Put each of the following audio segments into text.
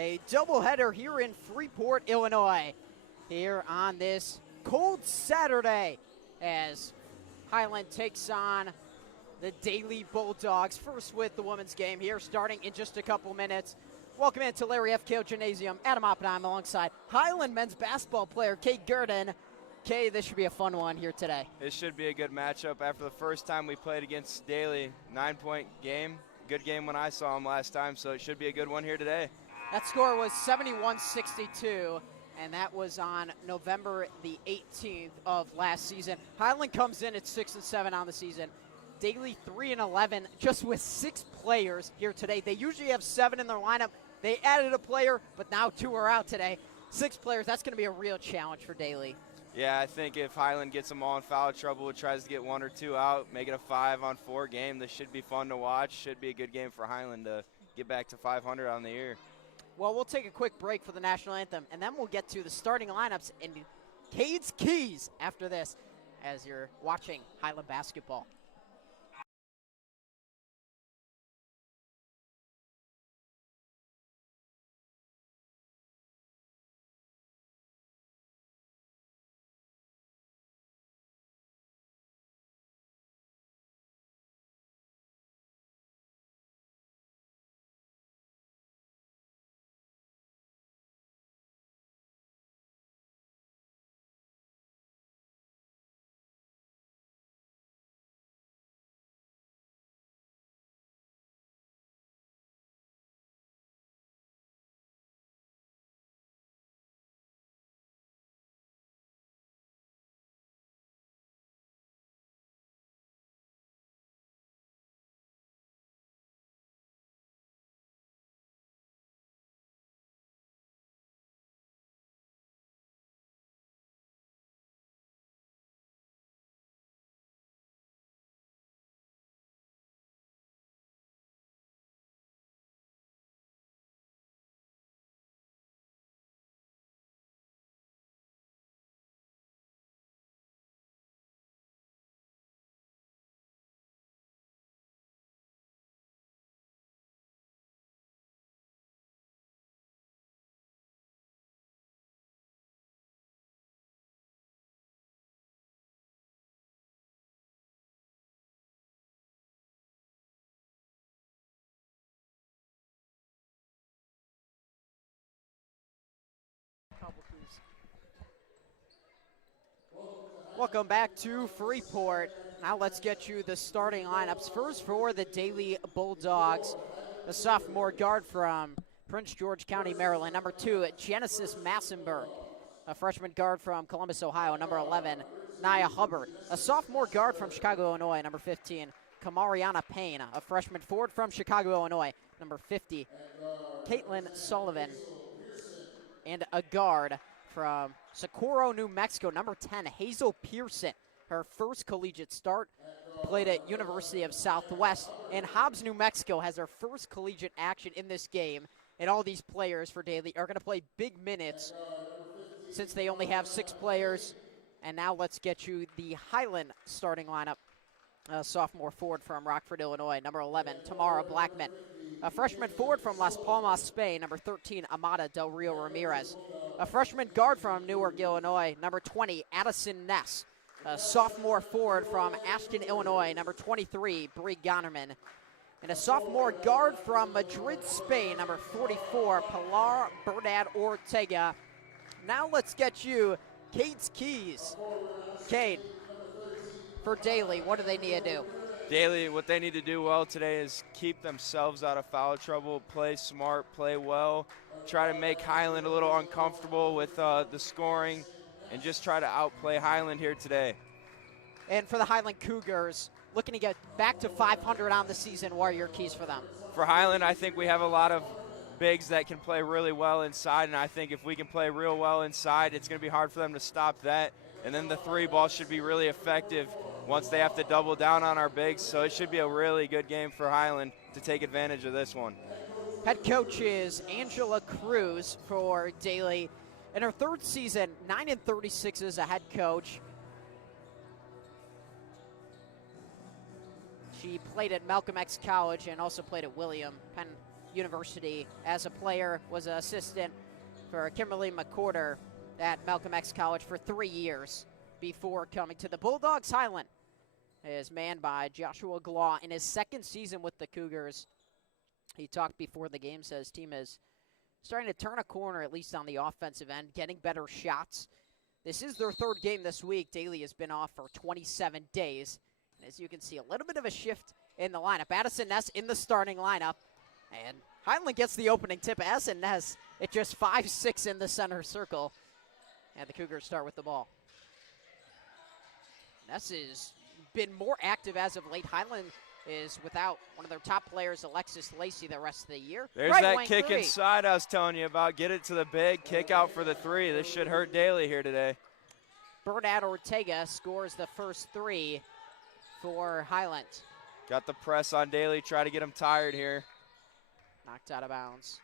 a doubleheader here in Freeport, Illinois, here on this cold Saturday as Highland takes on the Daley Bulldogs. First with the women's game here, starting in just a couple minutes. Welcome into Larry F. Kale Gymnasium. Adam Oppenheim alongside Highland men's basketball player Kate Gurdon. Kay, this should be a fun one here today. It should be a good matchup. After the first time we played against Daley, 9-point game. Good game when I saw him last time, so it should be a good one here today. That score was 71-62, and that was on November the 18th of last season. Highland comes in at 6-7 on the season. Daley 3-11, just with 6 players here today. They usually have 7 in their lineup. They added a player, but now 2 are out today. 6 players, that's going to be a real challenge for Daley. Yeah, I think if Highland gets them all in foul trouble, tries to get 1 or 2 out, make it a 5-on-4 game, this should be fun to watch. Should be a good game for Highland to get back to 500 on the year. Well, we'll take a quick break for the national anthem, and then we'll get to the starting lineups and Cade's keys after this as you're watching Highland basketball. Welcome back to Freeport. Now let's get you the starting lineups. First for the Daley Bulldogs, the sophomore guard from Prince George County, Maryland. Number 2, Genesis Massenberg, a freshman guard from Columbus, Ohio. Number 11, Nia Hubbard, a sophomore guard from Chicago, Illinois. Number 15, Kamariana Payne, a freshman forward from Chicago, Illinois. Number 50, Caitlin Sullivan, and a guard from Socorro, New Mexico, number 10, Hazel Pearson. Her first collegiate start, played at University of Southwest. And Hobbs, New Mexico has her first collegiate action in this game. And all these players for Daley are going to play big minutes since they only have 6 players. And now let's get you the Highland starting lineup. Sophomore forward from Rockford, Illinois, number 11, Tamara Blackman. A freshman forward from Las Palmas, Spain, number 13, Amada Del Rio Ramirez. A freshman guard from Newark, Illinois, number 20, Addison Ness. A sophomore forward from Ashton, Illinois, number 23, Brie Gonnerman. And a sophomore guard from Madrid, Spain, number 44, Pilar Bernad Ortega. Now let's get you Cade's keys. Cade, for Daley, what do they need to do? Daley, what they need to do well today is keep themselves out of foul trouble, play smart, play well, try to make Highland a little uncomfortable with the scoring, and just try to outplay Highland here today. And for the Highland Cougars, looking to get back to 500 on the season, what are your keys for them? For Highland, I think we have a lot of bigs that can play really well inside, and I think if we can play real well inside, it's going to be hard for them to stop that. And then the 3 ball should be really effective once they have to double down on our bigs. So it should be a really good game for Highland to take advantage of this one. Head coach is Angela Cruz for Daley. In her 3rd season, 9-36 as a head coach. She played at Malcolm X College and also played at William Penn University as a player, was an assistant for Kimberly McCorder at Malcolm X College for 3 years before coming to the Bulldogs. Highland is manned by Joshua Glaw in his second season with the Cougars. He talked before the game, says his team is starting to turn a corner, at least on the offensive end, getting better shots. This is their third game this week. Daley has been off for 27 days. And as you can see, a little bit of a shift in the lineup. Addison Ness in the starting lineup. And Highland gets the opening tip. Addison Ness at just 5'6" in the center circle. And the Cougars start with the ball. Ness has been more active as of late. Highland is without one of their top players, Alexis Lacey, the rest of the year. There's right that wing kick three. inside I was telling you about. Get it to the big, kick out for the 3. This should hurt Daley here today. Bernat Ortega scores the first 3 for Highland. Got the press on Daley, try to get him tired here. Knocked out of bounds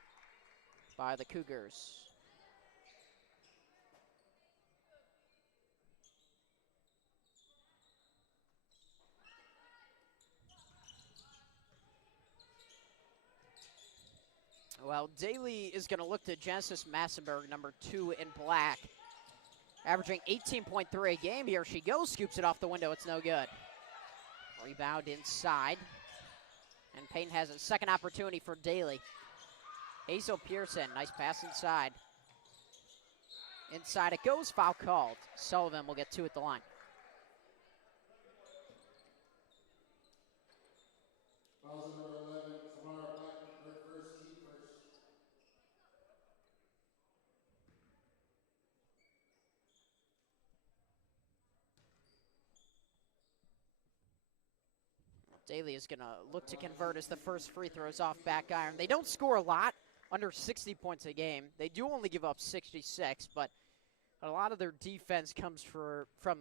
by the Cougars. Well, Daley is going to look to Genesis Massenberg, number 2 in black. Averaging 18.3 a game. Here she goes, scoops it off the window. It's no good. Rebound inside. And Payne has a second opportunity for Daley. Hazel Pearson, nice pass inside. Inside it goes, foul called. Sullivan will get 2 at the line. Fouls number 11, Tamara Blackman, first, team first. Daley is going to look to convert as the first free throws off back iron. They don't score a lot, under 60 points a game. They do only give up 66, but a lot of their defense comes from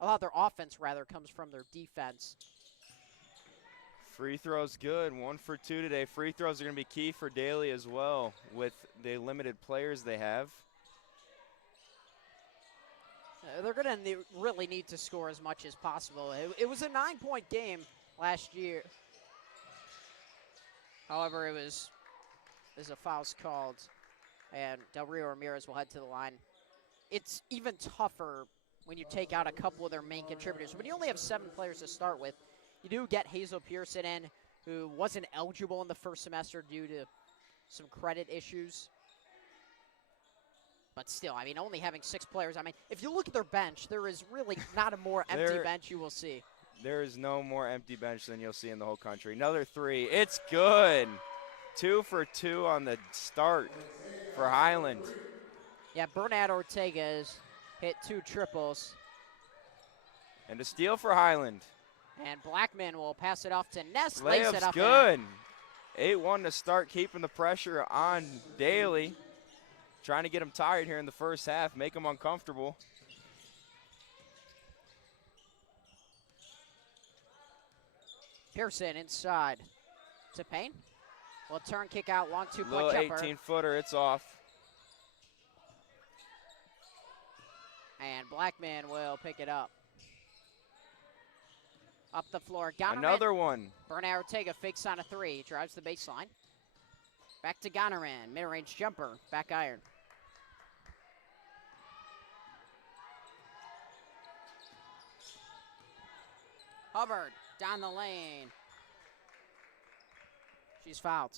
a lot of their offense, rather, comes from their defense. Free throws good, 1 for 2 today. Free throws are going to be key for Daley as well with the limited players they have. They're going to really need to score as much as possible. It was a 9-point game last year. However, there's a foul's called, and Del Rio Ramirez will head to the line. It's even tougher when you take out a couple of their main contributors. When you only have 7 players to start with, you do get Hazel Pearson in, who wasn't eligible in the first semester due to some credit issues. But still, I mean, only having 6 players, I mean, if you look at their bench, there is really not a more empty bench you will see. There is no more empty bench than you'll see in the whole country. Another 3, it's good. 2 for 2 on the start for Highland. Yeah, Bernat Ortega has hit 2 triples. And a steal for Highland. And Blackman will pass it off to Ness. Lays it Layup's up good. 8-1 to start, keeping the pressure on Daley. Trying to get him tired here in the first half, make him uncomfortable. Pearson inside to Payne. Will turn, kick out, long 2-point Little jumper. 18-footer, it's off. And Blackman will pick it up. Up the floor, Gonerman. Another one. Bernat Ortega fakes on a 3, drives the baseline. Back to Gonerman, mid-range jumper, back iron. Hubbard down the lane. She's fouled.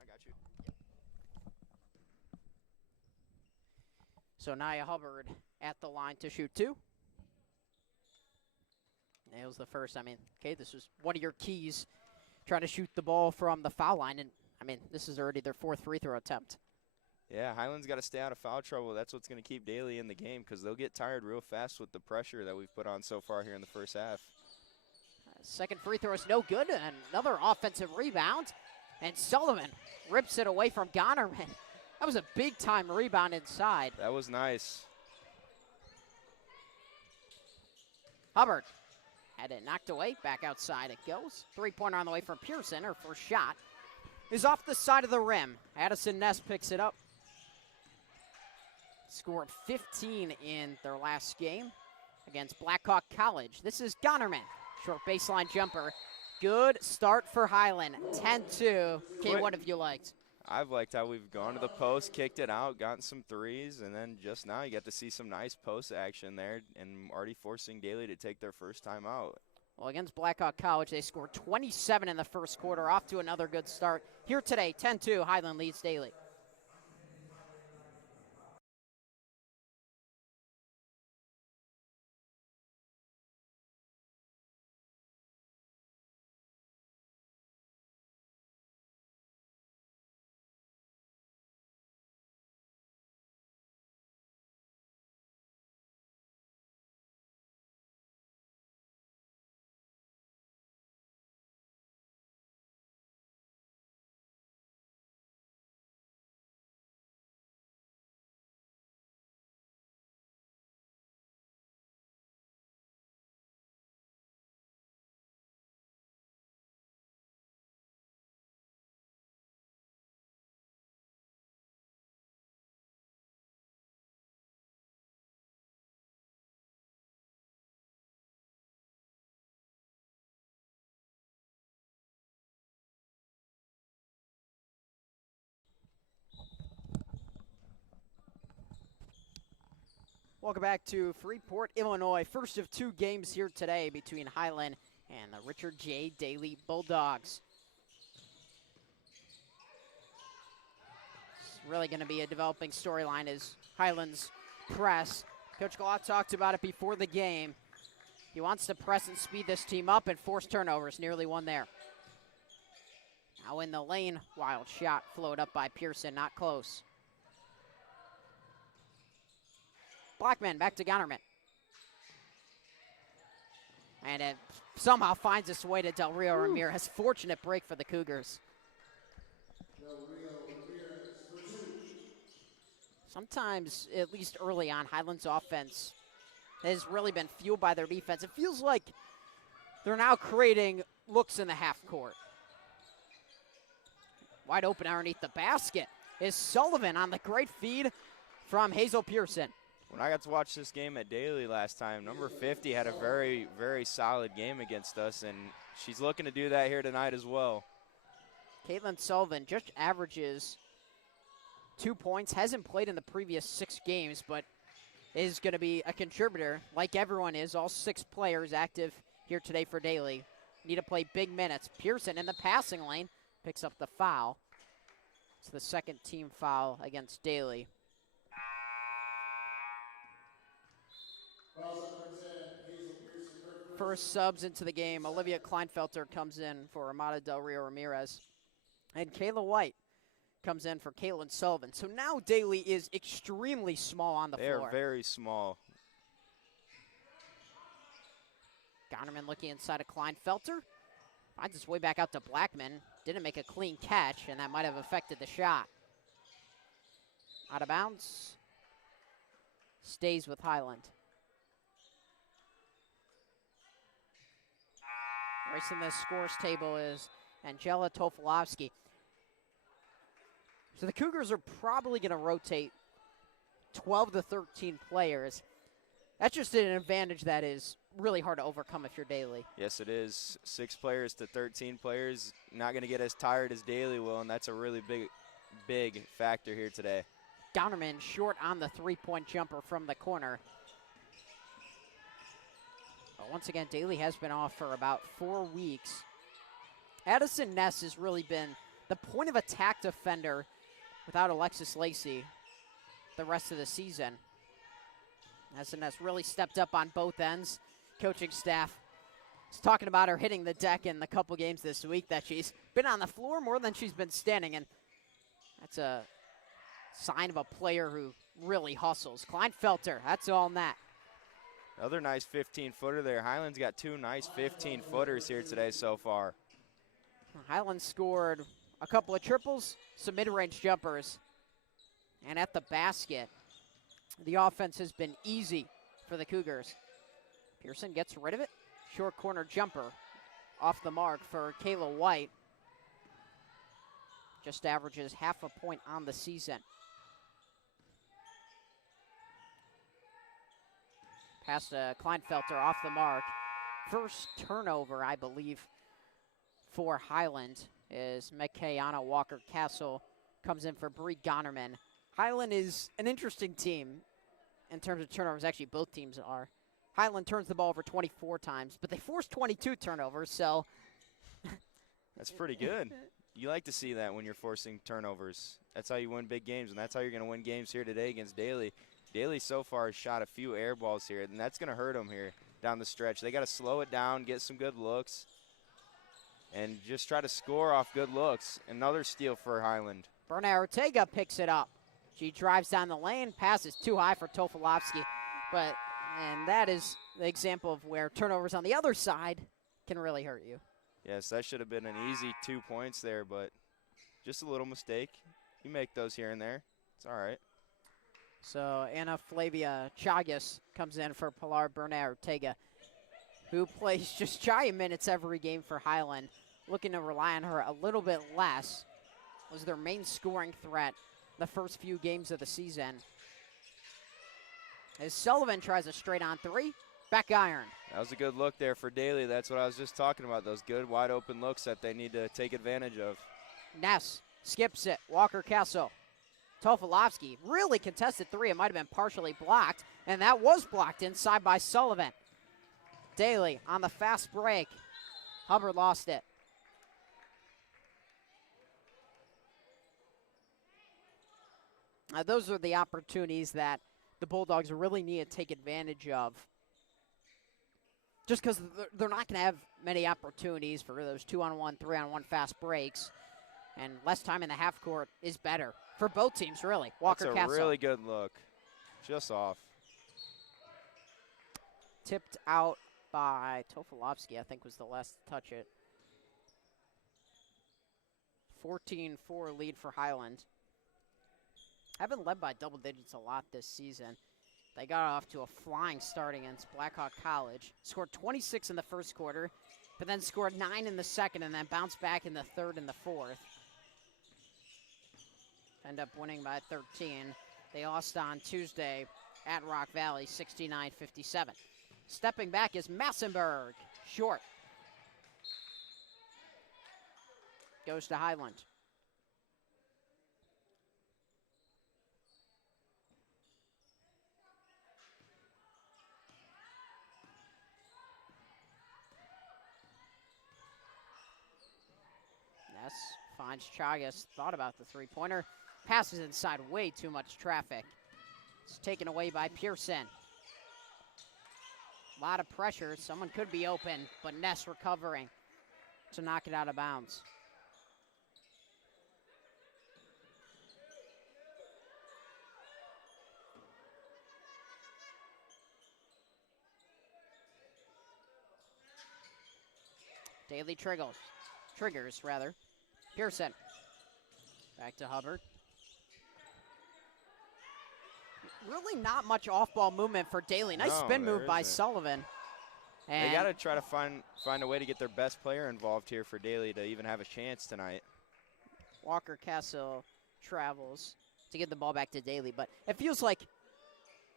I got you. So Nia Hubbard at the line to shoot 2. Nails the first. I mean, okay, this was one of your keys, trying to shoot the ball from the foul line. And, I mean, this is already their 4th free throw attempt. Yeah, Highland's got to stay out of foul trouble. That's what's going to keep Daley in the game because they'll get tired real fast with the pressure that we've put on so far here in the first half. Second free throw is no good, and another offensive rebound. And Sullivan rips it away from Gonerman. That was a big-time rebound inside. That was nice. Hubbard Had it knocked away, back outside it goes. Three-pointer on the way from Pearson. Her first shot is off the side of the rim. Addison Ness picks it up. Scored 15 in their last game against Blackhawk College. This is Gonnerman. Short baseline jumper. Good start for Highland. 10-2. Okay, what have you liked? I've liked how we've gone to the post, kicked it out, gotten some threes, and then just now you get to see some nice post action there and already forcing Daley to take their first time out. Well, against Blackhawk College, they scored 27 in the first quarter, off to another good start. Here today, 10-2, Highland leads Daley. Welcome back to Freeport, Illinois. First of two games here today between Highland and the Richard J. Daley Bulldogs. It's really going to be a developing storyline as Highland's press. Coach Glaw talked about it before the game. He wants to press and speed this team up and force turnovers. Nearly one there. Now in the lane, wild shot floated up by Pearson, not close. Blackman back to Gonnerman. And it somehow finds its way to Del Rio Ramirez. Fortunate break for the Cougars. Sometimes, at least early on, Highland's offense has really been fueled by their defense. It feels like they're now creating looks in the half court. Wide open underneath the basket is Sullivan on the great feed from Hazel Pearson. When I got to watch this game at Daley last time, number 50 had a very, very solid game against us, and she's looking to do that here tonight as well. Caitlin Sullivan just averages 2 points, hasn't played in the previous 6 games, but is going to be a contributor like everyone is. All 6 players active here today for Daley. Need to play big minutes. Pearson in the passing lane picks up the foul. It's the second team foul against Daley. First subs into the game, Olivia Kleinfelter comes in for Amada Del Rio Ramirez. And Kayla White comes in for Caitlin Sullivan. So now Daley is extremely small on the floor. They are very small. Gonnerman looking inside of Kleinfelter. Finds his way back out to Blackman. Didn't make a clean catch, and that might have affected the shot. Out of bounds. Stays with Highland. Racing the scores table is Angela Tofolowski. So the Cougars are probably going to rotate 12 to 13 players. That's just an advantage that is really hard to overcome if you're Daley. Yes, it is. 6 players to 13 players. Not going to get as tired as Daley will, and that's a really big factor here today. Gonnerman short on the three-point jumper from the corner. But once again, Daley has been off for about 4 weeks. Addison Ness has really been the point of attack defender without Alexis Lacey the rest of the season. Addison Ness really stepped up on both ends. Coaching staff is talking about her hitting the deck in the couple games this week, that she's been on the floor more than she's been standing, and that's a sign of a player who really hustles. Kleinfelter, that's all net. Another nice 15-footer there. Highland's got 2 nice 15-footers here today so far. Highland scored a couple of triples, some mid-range jumpers, and at the basket, the offense has been easy for the Cougars. Pearson gets rid of it, Short corner jumper off the mark for Kayla White. Just averages half a point on the season. Pass to Kleinfelter off the mark. First turnover, I believe, for Highland is Mekayana Walker-Castle comes in for Bree Gonerman. Highland is an interesting team in terms of turnovers. Actually, both teams are. Highland turns the ball over 24 times, but they forced 22 turnovers, so. That's pretty good. You like to see that when you're forcing turnovers. That's how you win big games, and that's how you're going to win games here today against Daley. Daley so far has shot a few air balls here, and that's going to hurt them here down the stretch. They got to slow it down, get some good looks, and just try to score off good looks. Another steal for Highland. Berna Ortega picks it up. She drives down the lane, passes too high for Tofolowski, and that is the example of where turnovers on the other side can really hurt you. Yes, that should have been an easy 2 points there, but just a little mistake. You make those here and there. It's all right. So Anna Flavia Chagas comes in for Pilar Berna Ortega, who plays just shy of minutes every game for Highland. Looking to rely on her a little bit less. Was their main scoring threat the first few games of the season. As Sullivan tries a straight on three, back iron. That was a good look there for Daley. That's what I was just talking about, those good wide open looks that they need to take advantage of. Ness skips it, Walker-Castle. Tofolowski, really contested three. It might have been partially blocked, and that was blocked inside by Sullivan. Daley on the fast break. Hubbard lost it. Those are the opportunities that the Bulldogs really need to take advantage of. Just because they're not going to have many opportunities for those 2-on-1, 3-on-1 fast breaks. And less time in the half court is better for both teams, really. Walker-Castle. That's a really good look. Just off. Tipped out by Tofolowski, I think was the last to touch it. 14-4 lead for Highland. Haven't led by double digits a lot this season. They got off to a flying start against Blackhawk College. Scored 26 in the first quarter, but then scored 9 in the second and then bounced back in the third and the fourth. End up winning by 13. They lost on Tuesday at Rock Valley, 69-57. Stepping back is Massenberg. Short. Goes to Highland. Ness finds Chagas. Thought about the three-pointer. Passes inside, way too much traffic. It's taken away by Pearson. A lot of pressure. Someone could be open, but Ness recovering to knock it out of bounds. Daley triggers. Pearson. Back to Hubbard. Really not much off-ball movement for Daley. Nice spin move by Sullivan. And they got to try to find a way to get their best player involved here for Daley to even have a chance tonight. Walker-Castle travels to get the ball back to Daley, but it feels like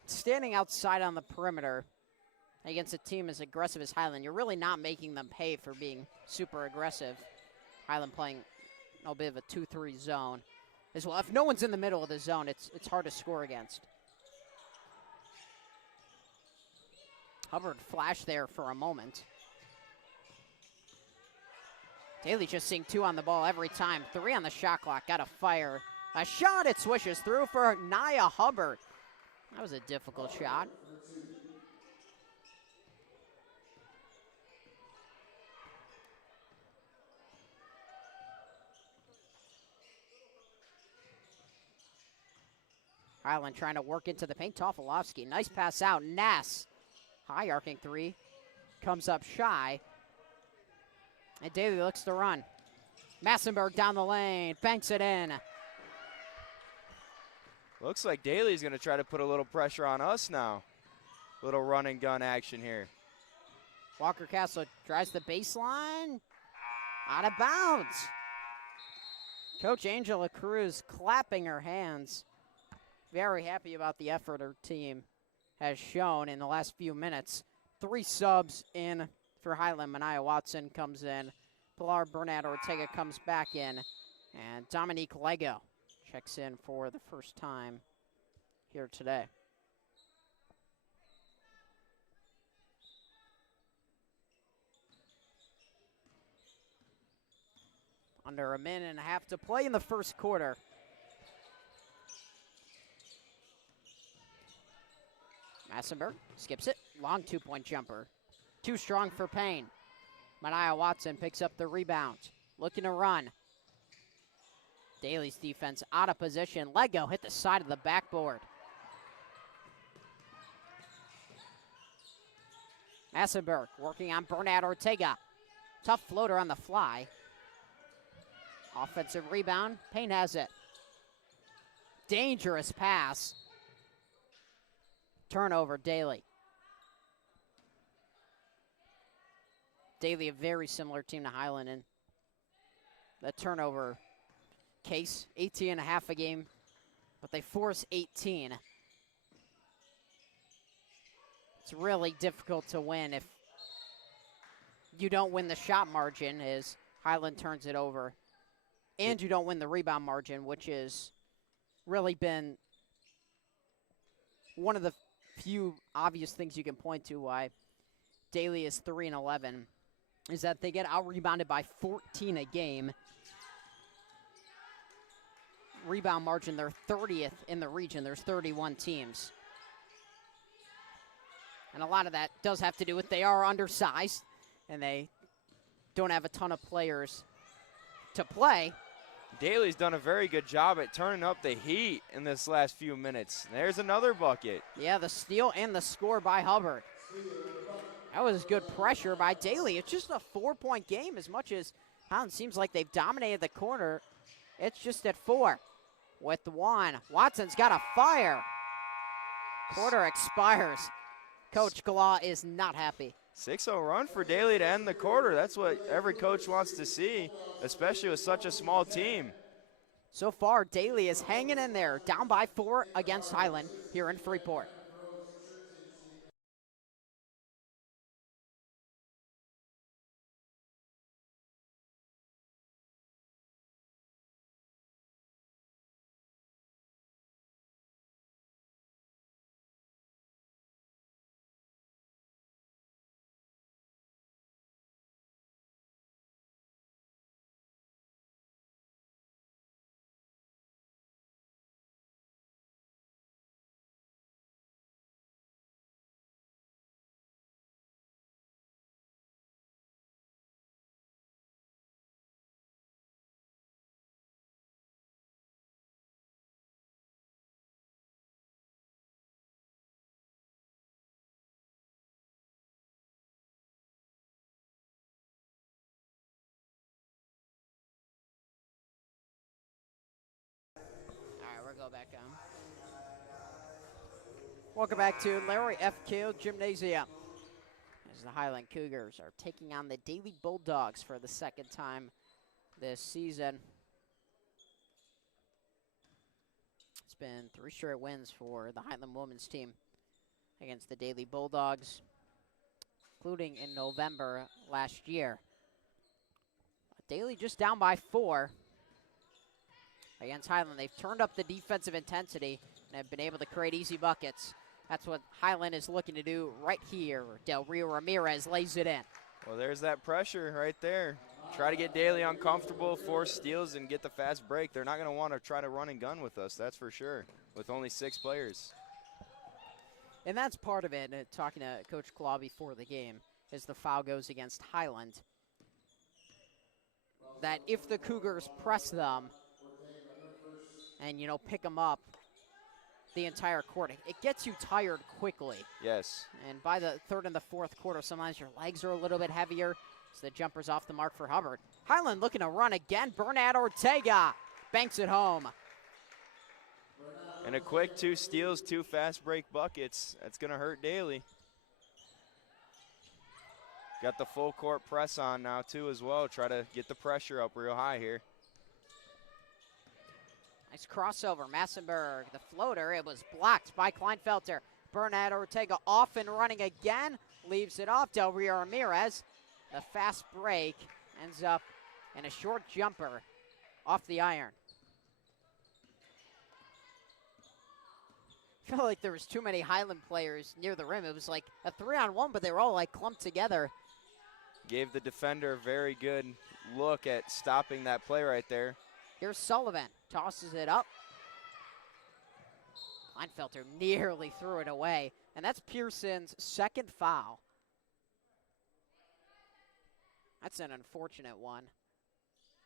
standing outside on the perimeter against a team as aggressive as Highland, you're really not making them pay for being super aggressive. Highland playing a bit of a 2-3 zone as well. If no one's in the middle of the zone, it's hard to score against. Hubbard flashed there for a moment. Daley just seeing 2 on the ball every time. 3 on the shot clock. Got to fire a shot. It swishes through for Nia Hubbard. That was a difficult shot. Highland trying to work into the paint. Tofolowski, nice pass out. Ness, high arcing three, comes up shy. And Daley looks to run. Massenberg down the lane, banks it in. Looks like Daley's going to try to put a little pressure on us now. Little run and gun action here. Walker Castle drives the baseline. Out of bounds. Coach Angela Cruz clapping her hands. Very happy about the effort her team has shown in the last few minutes. 3 subs in for Highland. Mania Watson comes in. Pilar Bernat Ortega comes back in. And Dominique Lego checks in for the first time here today. Under a minute and a half to play in the first quarter. Massenberg skips it. Long 2-point jumper. Too strong for Payne. Mania Watson picks up the rebound. Looking to run. Daley's defense out of position. Lego hit the side of the backboard. Massenberg working on Bernat Ortega. Tough floater on the fly. Offensive rebound. Payne has it. Dangerous pass. Turnover, Daley. Daley, a very similar team to Highland in the turnover case. 18 and a half a game, but they force 18. It's really difficult to win if you don't win the shot margin as Highland turns it over. And you don't win the rebound margin, which has really been one of the few obvious things you can point to why Daley is 3-11, is that they get out-rebounded by 14 a game. Rebound margin, they're 30th in the region. There's 31 teams. And a lot of that does have to do with they are undersized, and they don't have a ton of players to play. Daley's done a very good job at turning up the heat in this last few minutes. There's another bucket. Yeah, the steal and the score by Hubbard. That was good pressure by Daley. It's just a 4-point game as much as Highland seems like they've dominated the corner. It's just at 4 with 1. Watson's got a fire. Quarter expires. Coach Glaw is not happy. 6-0 run for Daley to end the quarter. That's what every coach wants to see, especially with such a small team. So far, Daley is hanging in there, down by 4 against Highland here in Freeport. Go back on. Welcome back to Larry F. Kale Gymnasium as the Highland Cougars are taking on the Daley Bulldogs for the second time this season. It's been 3 straight wins for the Highland women's team against the Daley Bulldogs, including in November last year. Daley just down by 4. Against Highland, they've turned up the defensive intensity and have been able to create easy buckets. That's what Highland is looking to do right here. Del Rio Ramirez lays it in. Well, there's that pressure right there. Try to get Daley uncomfortable, force steals, and get the fast break. They're not going to want to try to run and gun with us, that's for sure, with only 6 players. And that's part of it, talking to Coach Claw before the game, as the foul goes against Highland, that if the Cougars press them, and, you know, pick them up the entire quarter, it gets you tired quickly. Yes. And by the 3rd and the 4th quarter, sometimes your legs are a little bit heavier, so the jumper's off the mark for Hubbard. Highland looking to run again. Bernat Ortega banks it home. And a quick 2 steals, 2 fast break buckets. That's going to hurt Daley. Got the full court press on now too as well. Try to get the pressure up real high here. Nice crossover, Massenberg, the floater. It was blocked by Kleinfelter. Bernat Ortega off and running again. Leaves it off. Del Rio Ramirez. The fast break ends up in a short jumper off the iron. I feel like there was too many Highland players near the rim. It was like a 3-on-1, but they were all like clumped together. Gave the defender a very good look at stopping that play right there. Here's Sullivan, tosses it up. Kleinfelter nearly threw it away, and that's Pearson's second foul. That's an unfortunate one.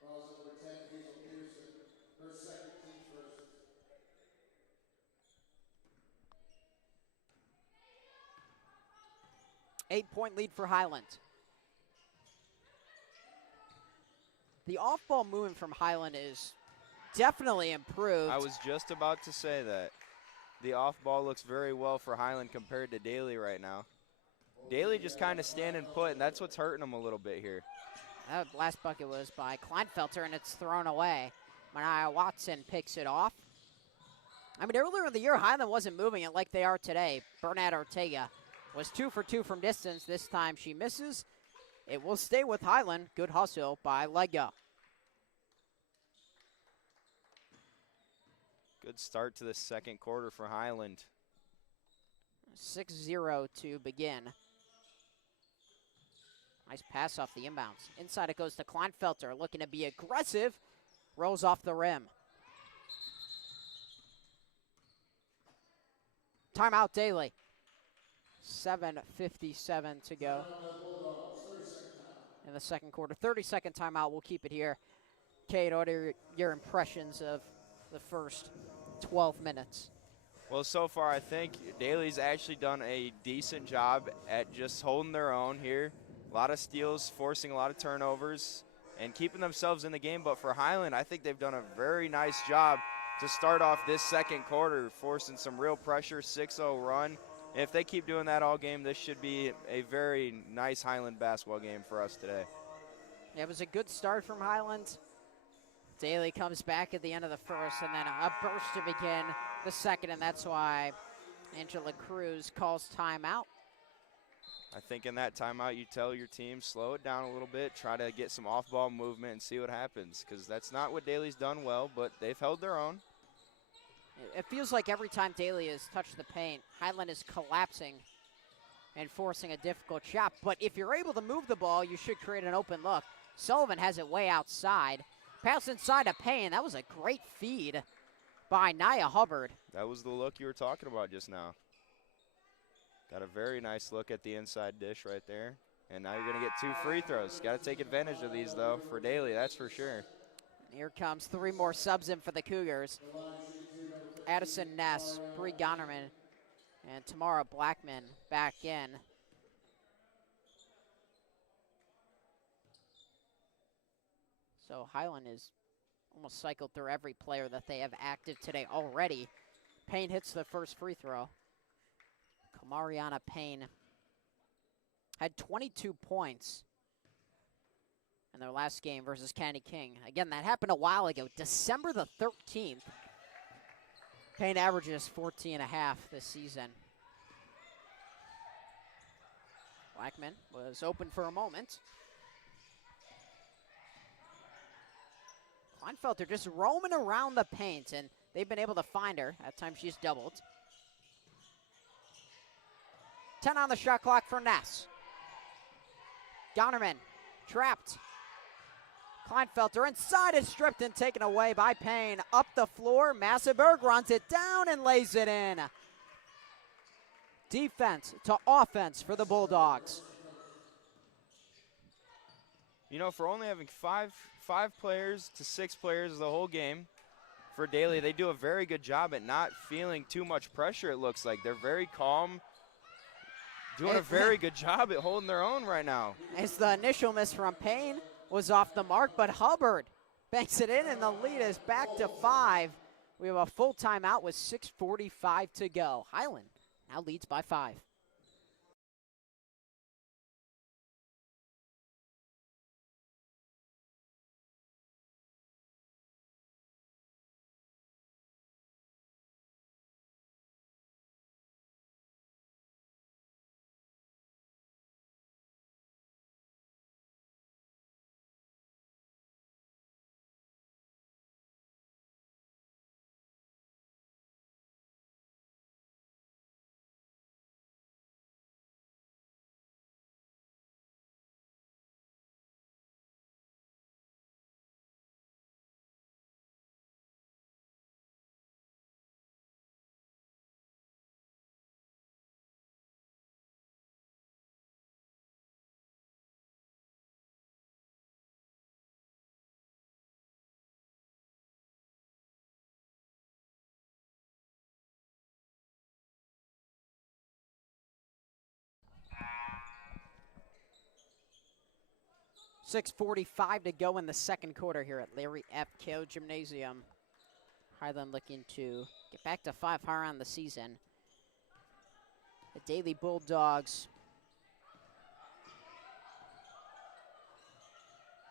Fouls number 10, Hazel Pearson. Her second, team first. Eight-point lead for Highland. The off-ball movement from Highland is definitely improved. I was just about to say that. The off ball looks very well for Highland compared to Daley right now. Daley just kind of standing put, and that's what's hurting him a little bit here. That last bucket was by Kleinfelter, and it's thrown away. Mania Watson picks it off. I mean, earlier in the year, Highland wasn't moving it like they are today. Bernat Ortega was 2 for 2 from distance. This time she misses. It will stay with Highland. Good hustle by Lego. Good start to the second quarter for Highland. 6-0 to begin. Nice pass off the inbounds. Inside it goes to Kleinfelter, looking to be aggressive. Rolls off the rim. Timeout, Daley. 7:57 to go in the second quarter. 30-second timeout. We'll keep it here. Kate, what are your impressions of the first 12 minutes? Well, so far I think Daley's actually done a decent job at just holding their own here. A lot of steals, forcing a lot of turnovers, and keeping themselves in the game. But for Highland, I think they've done a very nice job to start off this second quarter, forcing some real pressure, 6-0 run. And if they keep doing that all game, this should be a very nice Highland basketball game for us today. Yeah, it was a good start from Highland. Daley comes back at the end of the first, and then a burst to begin the second, and that's why Angela Cruz calls timeout. I think in that timeout, you tell your team, slow it down a little bit, try to get some off-ball movement and see what happens, because that's not what Daley's done well, but they've held their own. It feels like every time Daley has touched the paint, Highland is collapsing and forcing a difficult shot. But if you're able to move the ball, you should create an open look. Sullivan has it way outside. Pass inside of Payne. That was a great feed by Nia Hubbard. That was the look you were talking about just now. Got a very nice look at the inside dish right there. And now you're going to get 2 free throws. Got to take advantage of these, though, for Daley, that's for sure. Here comes 3 more subs in for the Cougars. Addison Ness, Bree Gonnerman, and Tamara Blackman back in. So Highland is almost cycled through every player that they have active today already. Payne hits the first free throw. Kamariana Payne had 22 points in their last game versus Candy King. Again, that happened a while ago, December the 13th. Payne averages 14.5 this season. Blackman was open for a moment. Kleinfelter just roaming around the paint, and they've been able to find her. At times she's doubled. 10 on the shot clock for Ness. Donnerman trapped. Kleinfelter inside is stripped and taken away by Payne. Up the floor, Massenberg runs it down and lays it in. Defense to offense for the Bulldogs. You know, for only having five players to 6 players the whole game, for Daley, they do a very good job at not feeling too much pressure, it looks like. They're very calm, doing a very good job at holding their own right now. As the initial miss from Payne was off the mark, but Hubbard banks it in, and the lead is back to 5. We have a full timeout with 6:45 to go. Highland now leads by 5. 6:45 to go in the second quarter here at Larry F. Keough Gymnasium. Highland looking to get back to 500 on the season. The Daley Bulldogs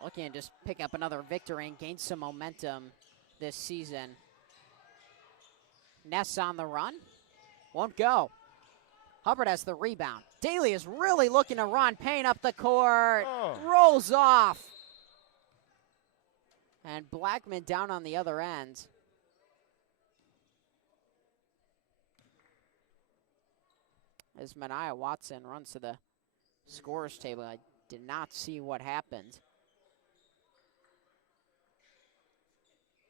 looking to just pick up another victory and gain some momentum this season. Ness on the run. Won't go. Hubbard has the rebound. Daley is really looking to run. Payne up the court. Rolls off. And Blackman down on the other end. As Mania Watson runs to the scorer's table. I did not see what happened.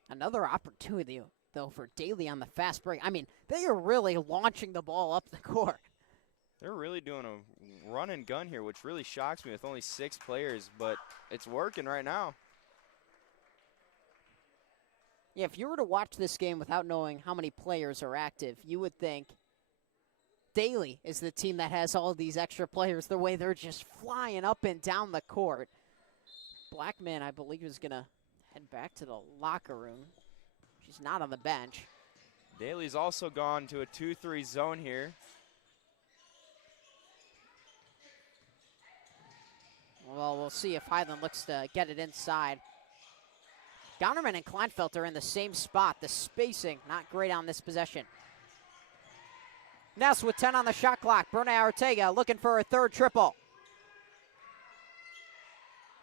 Another opportunity, though, for Daley on the fast break. I mean, they are really launching the ball up the court. They're really doing a run and gun here, which really shocks me with only 6 players, but it's working right now. Yeah, if you were to watch this game without knowing how many players are active, you would think Daley is the team that has all of these extra players, the way they're just flying up and down the court. Blackman, I believe, is going to head back to the locker room. She's not on the bench. Daley's also gone to a 2-3 zone here. Well, we'll see if Highland looks to get it inside. Gonnerman and Kleinfeld are in the same spot. The spacing, not great on this possession. Ness with 10 on the shot clock. Bruna Ortega looking for her third triple.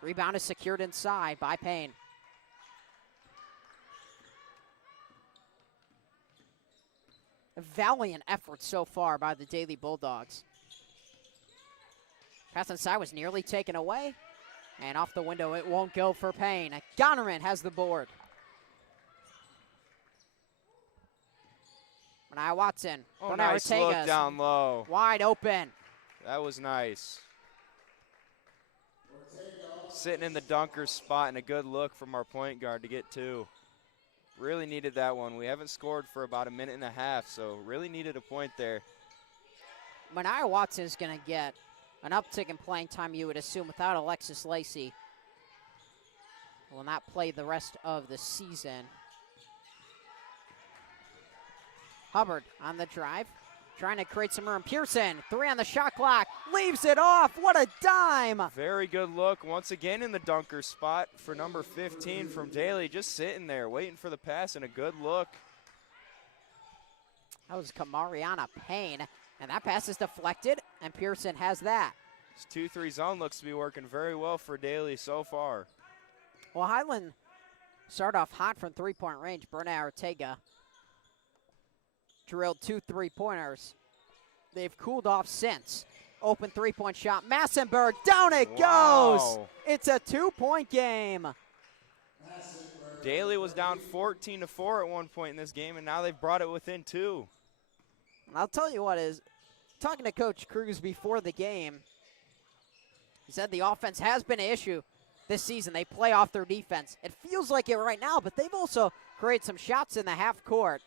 Rebound is secured inside by Payne. A valiant effort so far by the Daley Bulldogs. Pass inside was nearly taken away. And off the window, it won't go for Payne. Gonnerman has the board. Mania Watson. Oh, nice look down low. Wide open. That was nice. Sitting in the dunker spot and a good look from our point guard to get 2. Really needed that one. We haven't scored for about a minute and a half, so really needed a point there. Mania Watson is going to get an uptick in playing time, you would assume, without Alexis Lacey. Will not play the rest of the season. Hubbard on the drive, trying to create some room. Pearson, 3 on the shot clock, leaves it off. What a dime! Very good look once again in the dunker spot for number 15 from Daley, just sitting there waiting for the pass, and a good look. That was Kamariana Payne, and that pass is deflected, and Pearson has that. This 2-3 zone looks to be working very well for Daley so far. Well, Highland start off hot from three-point range. Bruna Ortega drilled 2 3-pointers. They've cooled off since. Open three-point shot. Massenberg, down it goes! It's a 2-point game. Daley was down 14-4 at one point in this game, and now they've brought it within 2. I'll tell you what is, talking to Coach Cruz before the game, he said the offense has been an issue this season. They play off their defense. It feels like it right now, but they've also created some shots in the half court.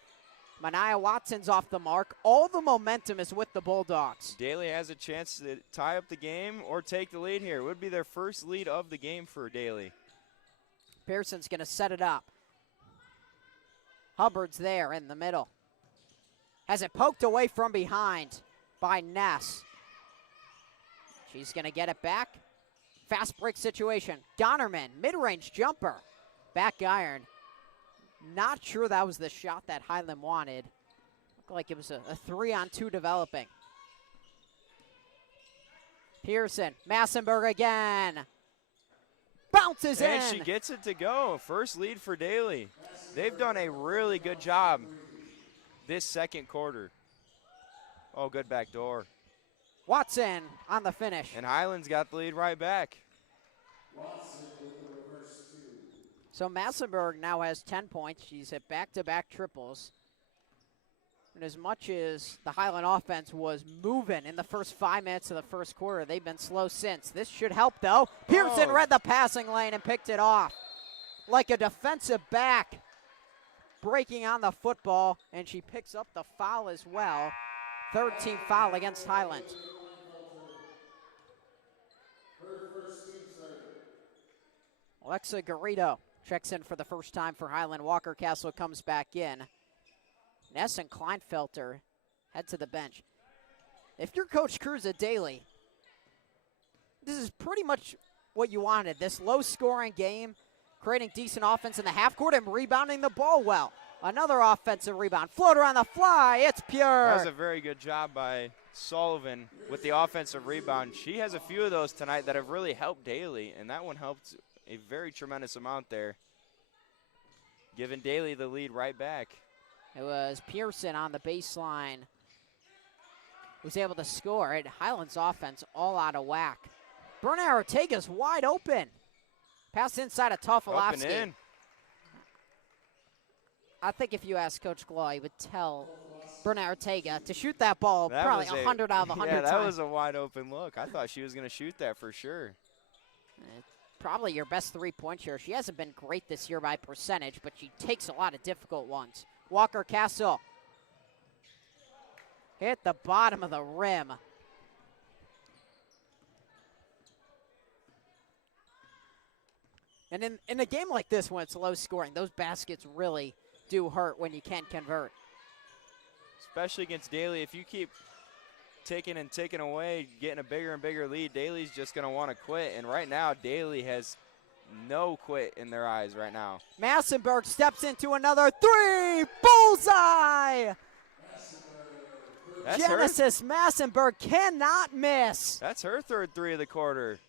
Mania Watson's off the mark. All the momentum is with the Bulldogs. Daley has a chance to tie up the game or take the lead here. It would be their first lead of the game for Daley. Pearson's going to set it up. Hubbard's there in the middle. Has it poked away from behind by Ness. She's going to get it back. Fast break situation. Gonnerman, mid-range jumper. Back iron. Not sure that was the shot that Highland wanted. Looked like it was a 3-on-2 developing. Pearson, Massenberg again. Bounces in. And she gets it to go. First lead for Daley. They've done a really good job this second quarter. Oh, good back door. Watson on the finish. And Highland's got the lead right back. So Massenberg now has 10 points. She's hit back-to-back triples. And as much as the Highland offense was moving in the first 5 minutes of the first quarter, they've been slow since. This should help, though. Pearson read the passing lane and picked it off. Like a defensive back, breaking on the football, and she picks up the foul as well. Third team foul against Highland. Alexa Garrido checks in for the first time for Highland. Walker Castle comes back in. Ness and Kleinfelter head to the bench. If you're Coach Cruz at Daley, this is pretty much what you wanted. This low-scoring game, creating decent offense in the half court and rebounding the ball well. Another offensive rebound. Floater on the fly. It's pure. That was a very good job by Sullivan with the offensive rebound. She has a few of those tonight that have really helped Daley, and that one helped a very tremendous amount there, giving Daley the lead right back. It was Pearson on the baseline who's able to score. It Highland's offense all out of whack. Bernard Ortega's wide open. Pass inside of Tofolowski. I think if you asked Coach Glaw, he would tell Bernard Ortega to shoot that ball that probably 100 out of 100 times. Yeah, that times. was a wide open look. I thought she was going to shoot that for sure. Probably your best three-point shooter. She hasn't been great this year by percentage, but she takes a lot of difficult ones. Walker Castle hit the bottom of the rim. And in a game like this, when it's low scoring, those baskets really do hurt when you can't convert. Especially against Daley. If you keep taking and taking away, getting a bigger and bigger lead, Daley's just going to want to quit. And right now, Daley has no quit in their eyes right now. Massenberg steps into another three. Bullseye! That's Genesis Massenberg cannot miss. That's her third three of the quarter.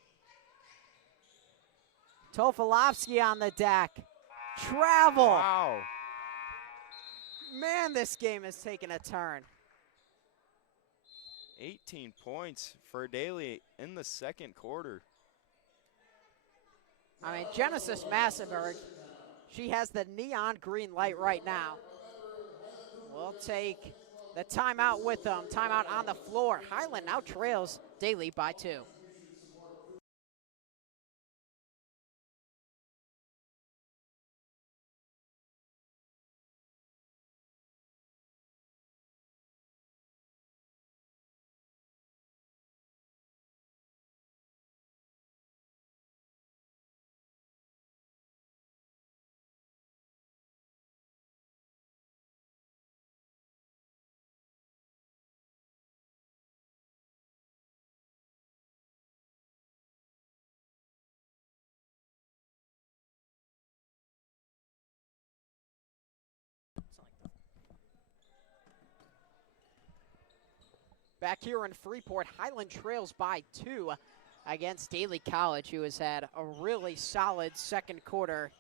Tofolowski on the deck. Travel. Wow. Man, this game has taken a turn. 18 points for Daley in the second quarter. I mean, Genesis Massenberg, she has the neon green light right now. We'll take the timeout with them. Timeout on the floor. Highland now trails Daley by 2. Back here in Freeport, Highland trails by 2 against Daley College, who has had a really solid second quarter,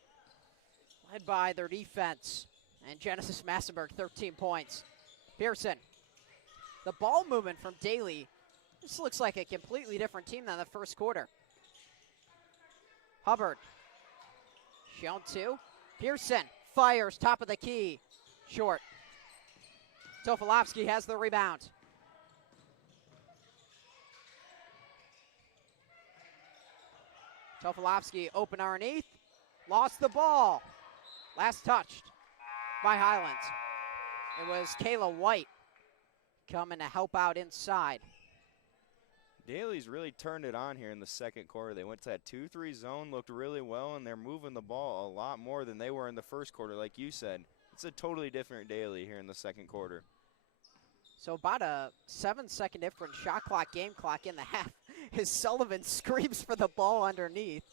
led by their defense. And Genesis Massenberg, 13 points. Pearson, the ball movement from Daley, this looks like a completely different team than the first quarter. Hubbard, shown 2. Pearson fires, top of the key, short. Tofolowski has the rebound. Tofolowski open underneath, lost the ball. Last touched by Highland. It was Kayla White coming to help out inside. Daley's really turned it on here in the second quarter. They went to that 2-3 zone, looked really well, and they're moving the ball a lot more than they were in the first quarter, like you said. It's a totally different Daley here in the second quarter. So about a 7-second different shot clock, game clock in the half as Sullivan screams for the ball underneath.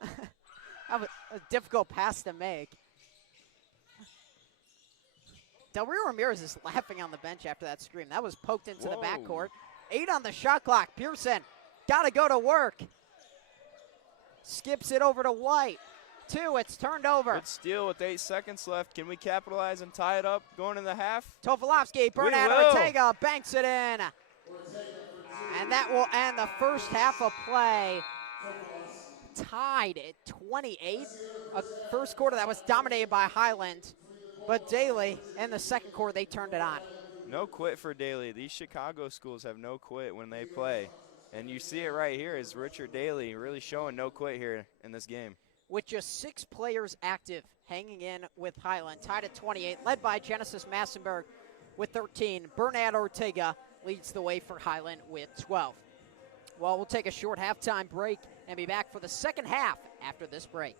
That was a difficult pass to make. Del Rio Ramirez is laughing on the bench after that scream. That was poked into the backcourt. 8 on the shot clock. Pearson got to go to work. Skips it over to White. 2, it's turned over. Good steal with 8 seconds left. Can we capitalize and tie it up going in the half? Tofolowski, Bernard Ortega banks it in. And that will end the first half of play. Tied at 28. A first quarter that was dominated by Highland. But Daley, in the second quarter, they turned it on. No quit for Daley. These Chicago schools have no quit when they play. And you see it right here is Richard Daley really showing no quit here in this game. With just 6 players active, hanging in with Highland, tied at 28, led by Genesis Massenberg with 13. Bernard Ortega leads the way for Highland with 12. Well, we'll take a short halftime break and be back for the second half after this break.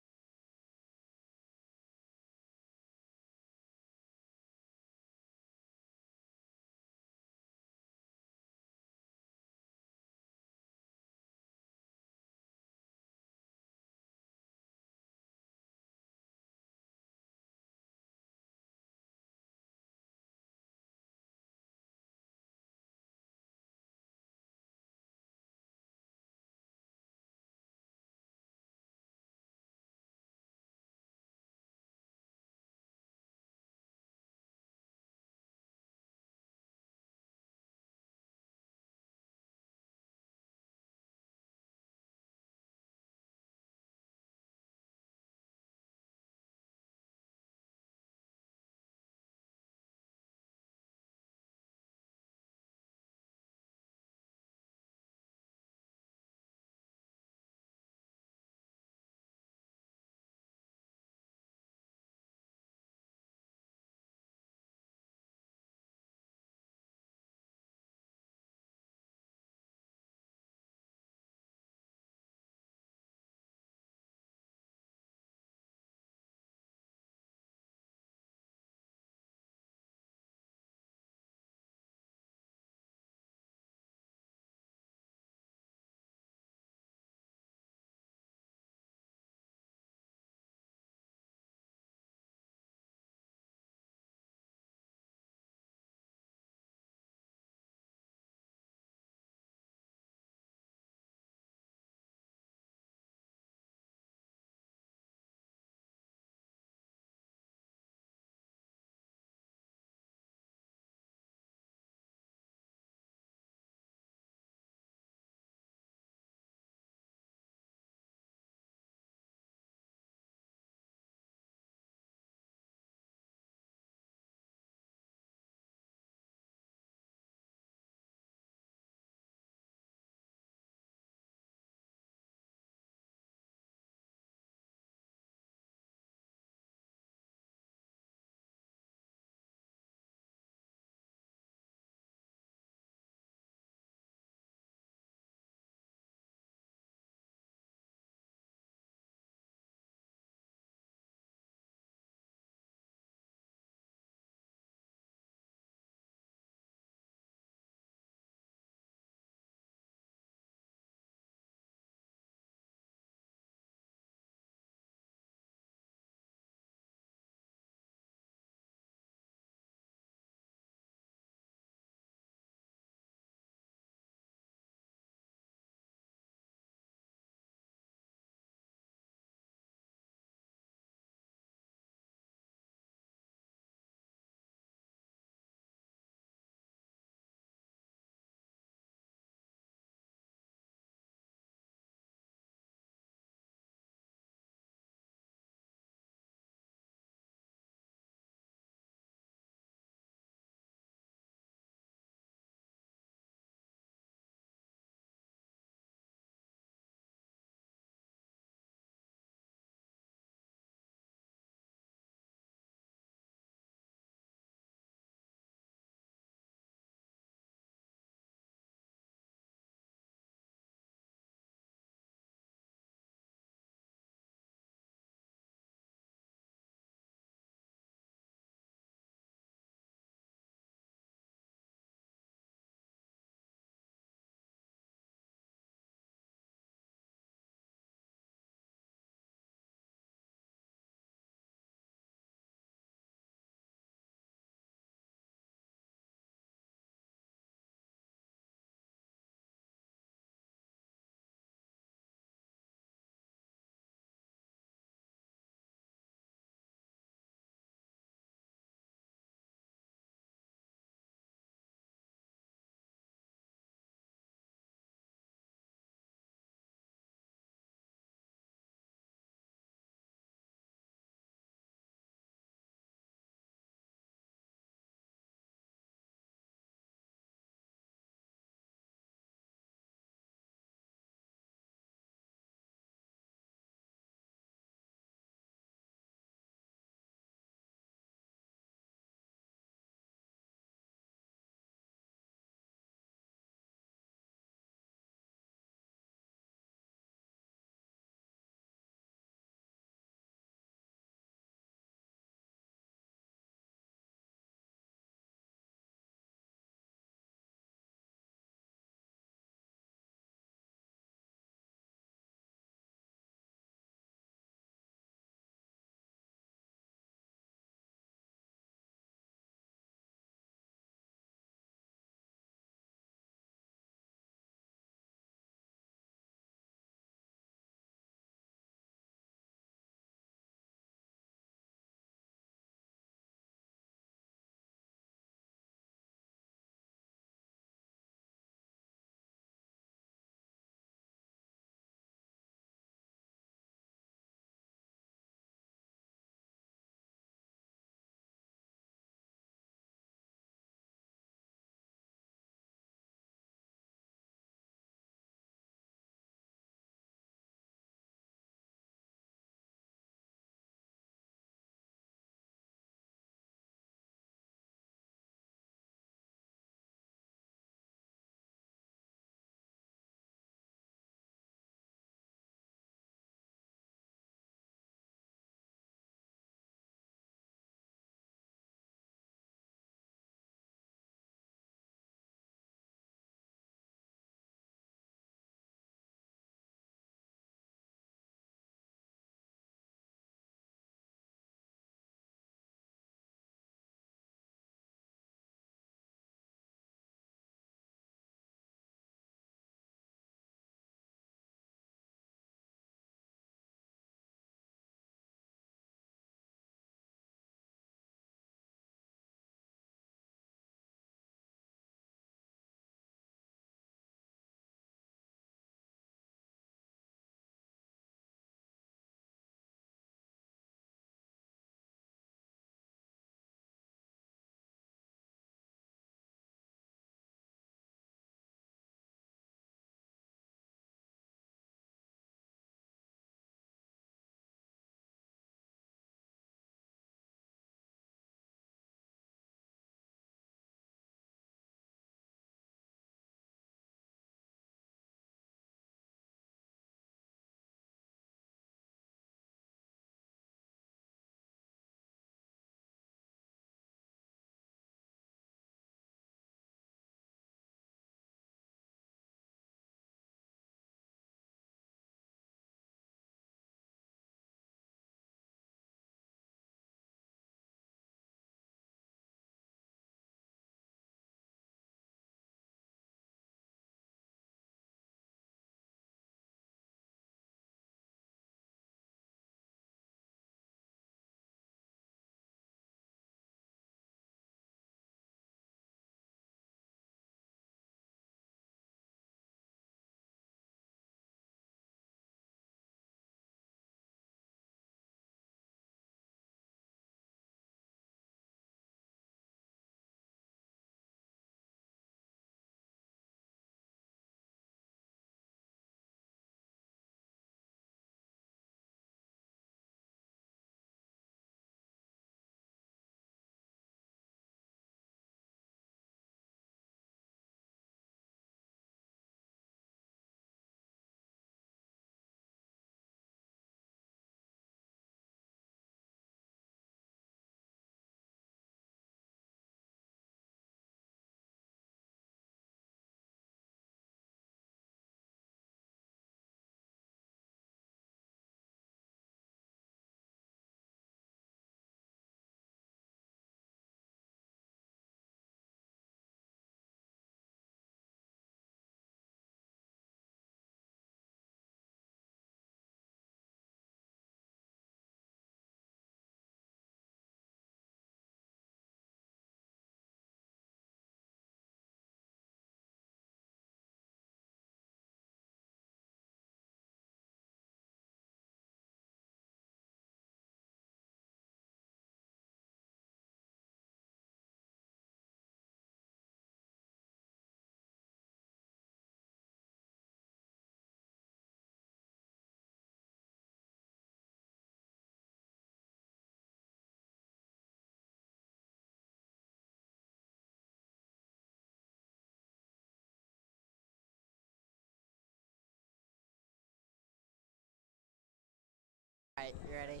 All right, you ready?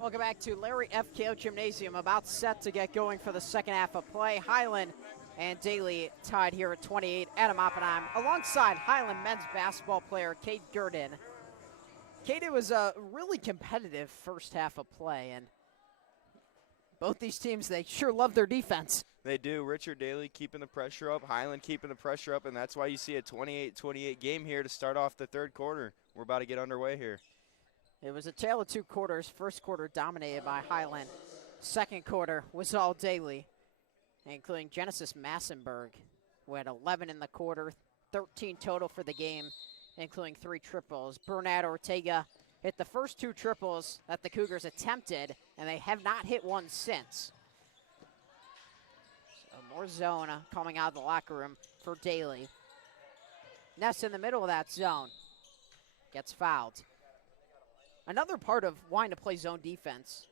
Welcome back to Larry FKO Gymnasium, about set to get going for the second half of play. Highland and Daley tied here at 28. Adam Oppenheim alongside Highland men's basketball player Kate Gurdon. Kate, it was a really competitive first half of play, and both these teams, they sure love their defense. They do. Richard Daley keeping the pressure up, Highland keeping the pressure up, and that's why you see a 28-28 game here to start off the third quarter. We're about to get underway here. It was a tale of two quarters. First quarter dominated by Highland. Second quarter was all Daley, including Genesis Massenberg, who had 11 in the quarter, 13 total for the game, including 3 triples. Bernard Ortega hit the first 2 triples that the Cougars attempted, and they have not hit one since. So more zone coming out of the locker room for Daley. Ness in the middle of that zone. Gets fouled. Another part of wanting to play zone defense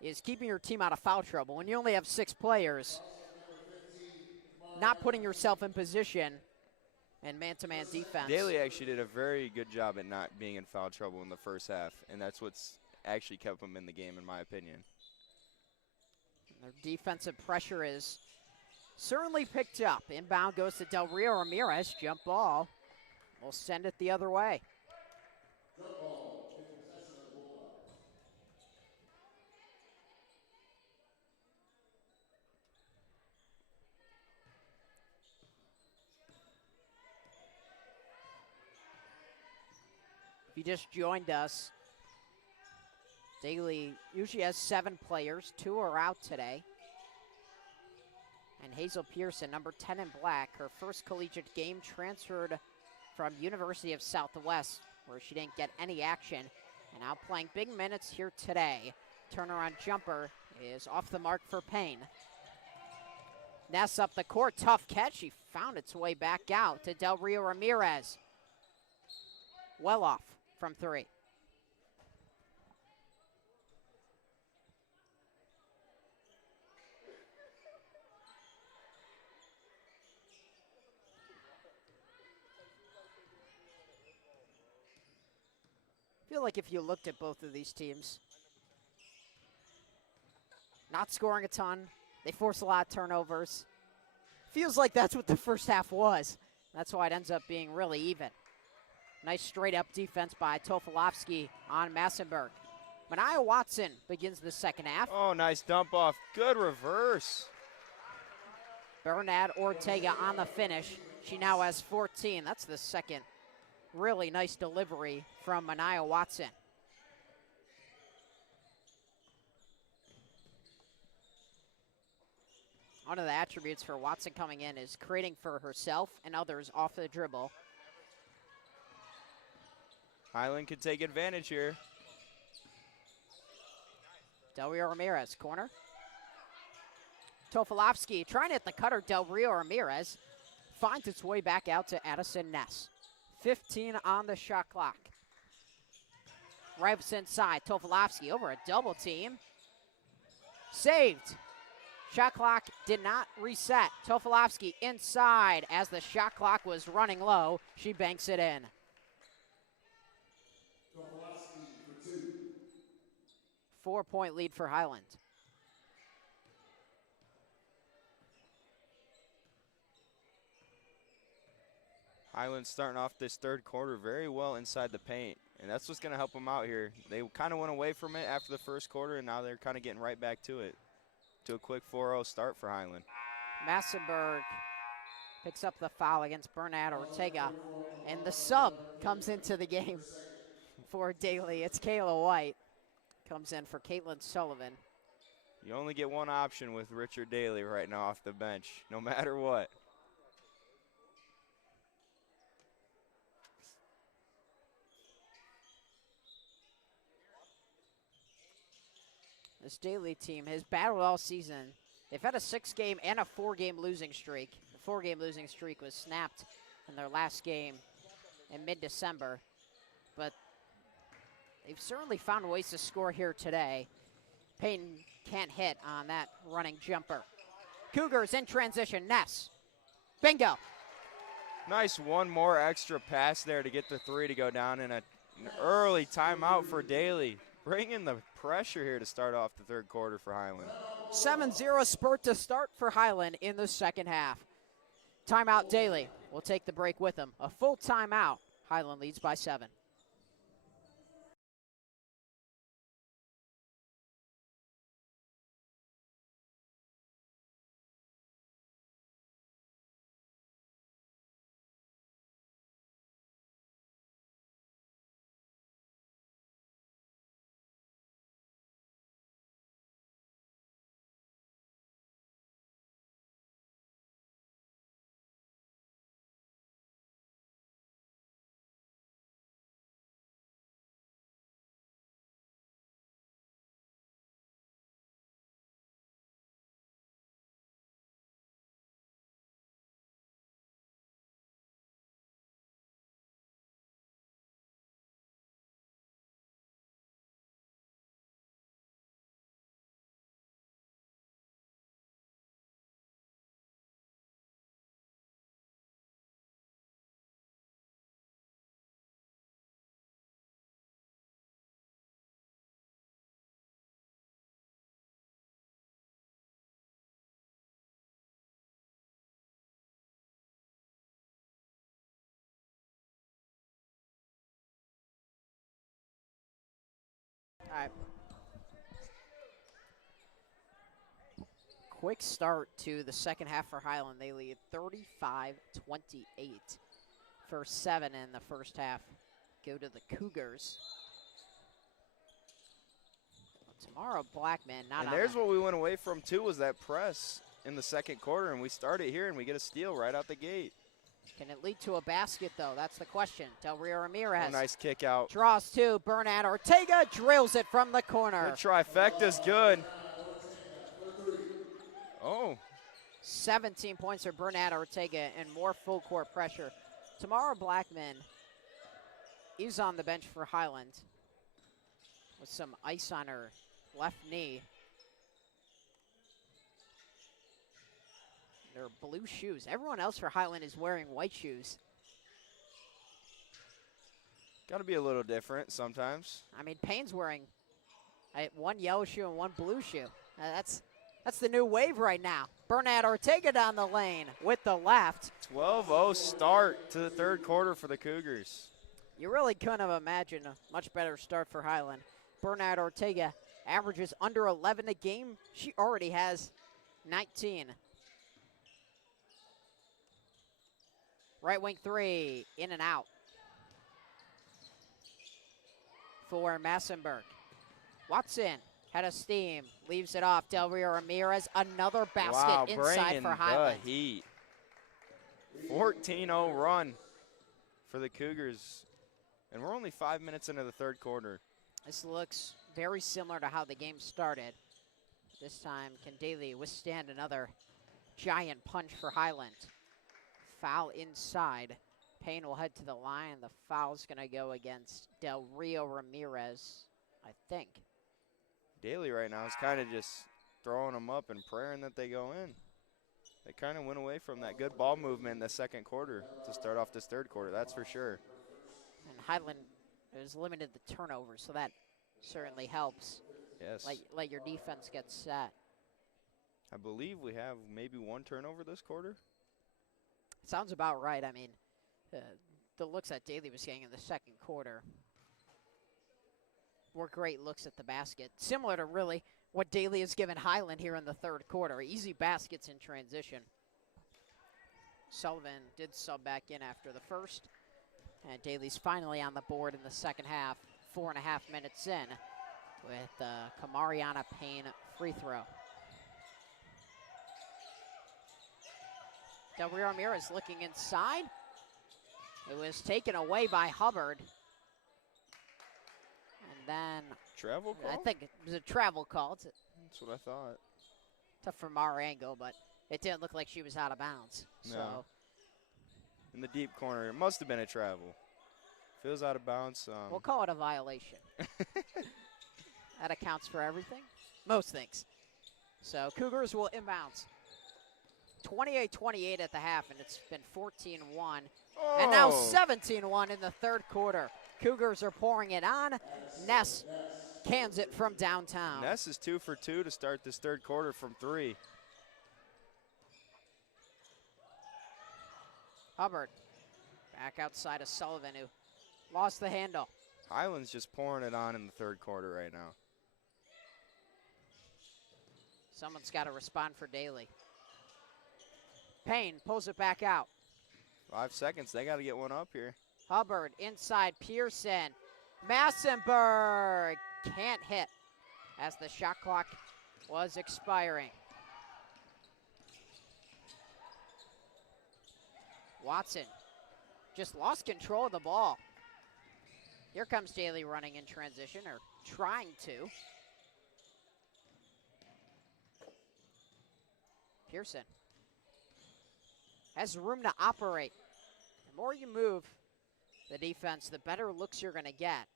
is keeping your team out of foul trouble. When you only have 6 players, not putting yourself in position and man-to-man defense. Daley actually did a very good job at not being in foul trouble in the first half, and that's what's actually kept them in the game, in my opinion. Their defensive pressure is certainly picked up. Inbound goes to Del Rio Ramirez. Jump ball. We'll send it the other way. If you just joined us, Daley usually has 7 players. 2 are out today. And Hazel Pearson, number 10 in black, her first collegiate game, transferred from University of Southwest, where she didn't get any action, and now playing big minutes here today. Turnaround jumper is off the mark for Payne. Ness up the court, tough catch. She found its way back out to Del Rio Ramirez. Well off from 3. I feel like if you looked at both of these teams, not scoring a ton, they force a lot of turnovers. Feels like that's what the first half was. That's why it ends up being really even. Nice straight-up defense by Tofolowski on Massenberg. Mania Watson begins the second half. Oh, nice dump off. Good reverse. Bernard Ortega on the finish. She now has 14. That's the second really nice delivery from Mania Watson. One of the attributes for Watson coming in is creating for herself and others off the dribble. Highland could take advantage here. Del Rio Ramirez, corner. Tofolowski trying to hit the cutter. Del Rio Ramirez finds its way back out to Addison Ness. 15 on the shot clock. Right inside, Tofolowski over a double team. Saved. Shot clock did not reset. Tofolowski inside as the shot clock was running low. She banks it in. 4-point lead for Highland. Highland starting off this third quarter very well inside the paint, and that's what's going to help them out here. They kind of went away from it after the first quarter, and now they're kind of getting right back to it. To a quick 4-0 start for Highland. Massenberg picks up the foul against Bernard Ortega, and the sub comes into the game for Daley. It's Kayla White. Comes in for Caitlin Sullivan. You only get one option with Richard Daley right now off the bench, no matter what. This Daley team has battled all season. They've had a 6-game and a 4-game losing streak. The 4-game losing streak was snapped in their last game in mid-December. But they've certainly found ways to score here today. Payton can't hit on that running jumper. Cougars in transition. Ness. Bingo. Nice one more extra pass there to get the 3 to go down, and a An early timeout for Daley. Bringing the pressure here to start off the third quarter for Highland. 7-0 spurt to start for Highland in the second half. Timeout Daley. We'll take the break with them. A full timeout. Highland leads by 7. All right. Quick start to the second half for Highland. They lead 35-28. First 7 in the first half go to the Cougars. Tamara Blackman not And on there's the, what we went away from too, was that press in the second quarter, and we start it here and we get a steal right out the gate. Can it lead to a basket, though? That's the question. Del Rio Ramirez A nice kick out. draws two. Bernat Ortega drills it from the corner. The trifecta's good. Oh, 17 points for Bernat Ortega and more full court pressure. Tamara Blackman is on the bench for Highland with some ice on her left knee. They're blue shoes. Everyone else for Highland is wearing white shoes. got to be a little different sometimes. I mean, Payne's wearing one yellow shoe and one blue shoe. That's the new wave right now. Bernat Ortega down the lane with the left. 12-0 start to the third quarter for the Cougars. You really couldn't have imagined a much better start for Highland. Bernat Ortega averages under 11 a game. She already has 19. Right wing three, in and out for Massenberg. Watson had a steam, leaves it off. Del Rio Ramirez, another basket inside bringing for Highland. the heat. 14-0 run for the Cougars. And we're only 5 minutes into the third quarter. This looks very similar to how the game started. This time, can Daley withstand another giant punch for Highland? Foul inside. Payne will head to the line. The foul's going to go against Del Rio Ramirez, I think. Daley right now is kind of just throwing them up and praying that they go in. They kind of went away from that good ball movement in the second quarter to start off this third quarter, that's for sure. And Highland has limited the turnovers, so that certainly helps. Yes. Let your defense get set. I believe we have maybe one turnover this quarter. Sounds about right. I mean, the looks that Daley was getting in the second quarter were great looks at the basket. Similar to really what Daley has given Highland here in the third quarter. Easy baskets in transition. Sullivan did sub back in after the first. And Daley's finally on the board in the second half, 4.5 minutes in, with Kamariana Payne free throw. Del Rio Ramirez looking inside. It was taken away by Hubbard. And then Travel call? I think it was a travel call. It's That's what I thought. tough from our angle, but it didn't look like she was out of bounds. No. So In the deep corner, it must have been a travel. If it was out of bounds. we'll call it a violation. That accounts for everything. Most things. So Cougars will inbounds. 28-28 at the half, and it's been 14-1. And now 17-1 in the third quarter. Cougars are pouring it on. Ness cans it from downtown. Ness is 2 for 2 to start this third quarter from 3. Hubbard back outside of Sullivan, who lost the handle. Highland's just pouring it on in the third quarter right now. Someone's got to respond for Daley. Payne pulls it back out. 5 seconds, they got to get one up here. Hubbard inside Pearson. Massenberg can't hit as the shot clock was expiring. Watson just lost control of the ball. Here comes Daley running in transition, or trying to. Pearson has room to operate. The more you move the defense, the better looks you're going to get.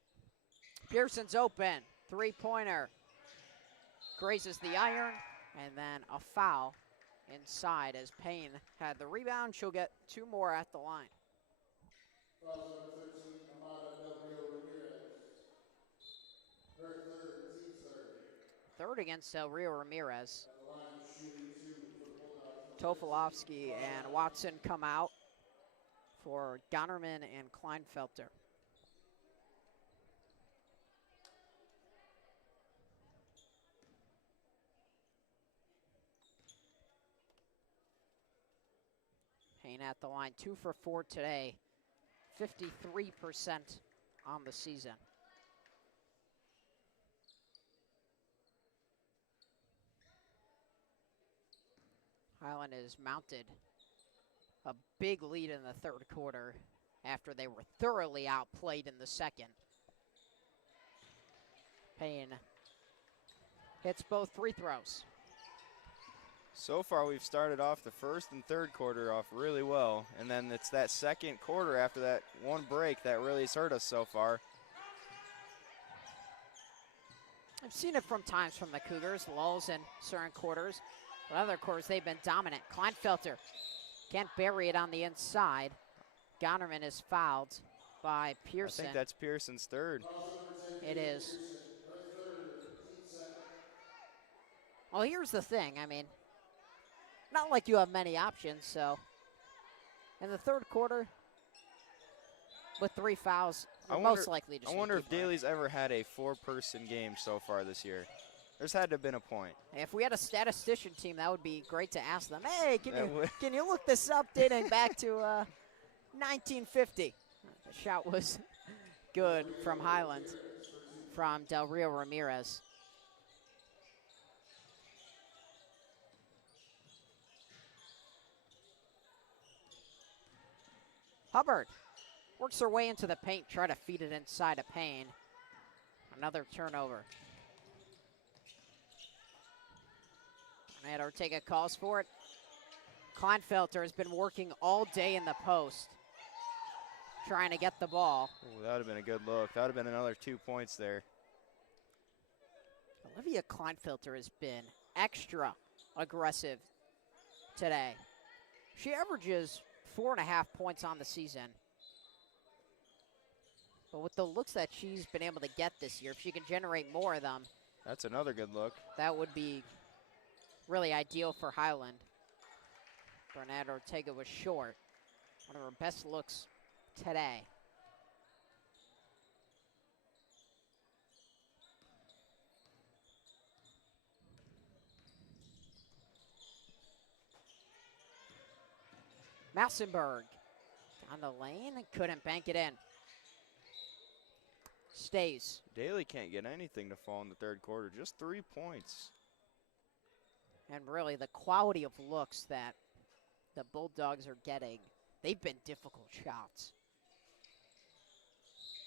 Pearson's open. Three-pointer. Grazes the iron, and then a foul inside as Payne had the rebound. She'll get 2 more at the line. Foul number 13, Amada Del Rio Ramirez. Her third, team third. Third against Del Rio Ramirez. At the line, shooting 2 for the Bulldogs. Tofolowski and Watson come out for Gonnerman and Kleinfelter. Payne at the line, 2 for 4 today, 53% on the season. Highland has mounted a big lead in the third quarter after they were thoroughly outplayed in the second. Payne hits both free throws. So far, we've started off the first and third quarter off really well, and then it's that second quarter after that one break that really has hurt us so far. I've seen it from times from the Cougars, lulls in certain quarters, but other quarters they've been dominant. Kleinfelter can't bury it on the inside. Gonnerman is fouled by Pearson. I think that's Pearson's third. It is. Well, here's the thing. I mean, not like you have many options, so in the third quarter, with 3 fouls, most likely just I wonder if Daley's ever had a 4-person game so far this year. There's had to have been a point. If we had a statistician team, that would be great to ask them. Hey, can you look this up dating back to 1950? The shot was good from Highland, from Del Rio Ramirez. Hubbard works her way into the paint, try to feed it inside of Payne. Another turnover. And Ortega calls for it. Kleinfelter has been working all day in the post, trying to get the ball. Ooh, that would have been a good look. That would have been another 2 points there. Olivia Kleinfelter has been extra aggressive today. She averages 4.5 points on the season. But with the looks that she's been able to get this year, if she can generate more of them, that's another good look. That would be really ideal for Highland. Bernard Ortega was short. One of her best looks today. Massenberg down the lane and couldn't bank it in. Stays. Daley can't get anything to fall in the third quarter, just 3 points. And really the quality of looks that the Bulldogs are getting, they've been difficult shots.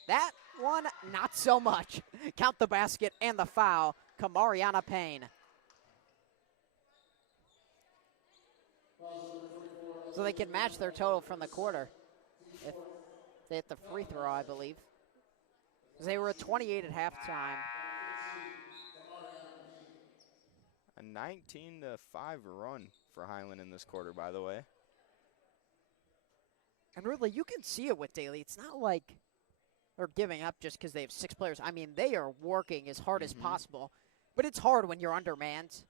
That one, not so much. Count the basket and the foul. Kamariana Payne. So they can match their total from the quarter if they hit the free throw, I believe. They were at 28 at halftime. A 19-5 run for Highland in this quarter, by the way. And really, you can see it with Daley. It's not like or giving up just because they have 6 players. I mean, they are working as hard as possible, but it's hard when you're undermanned,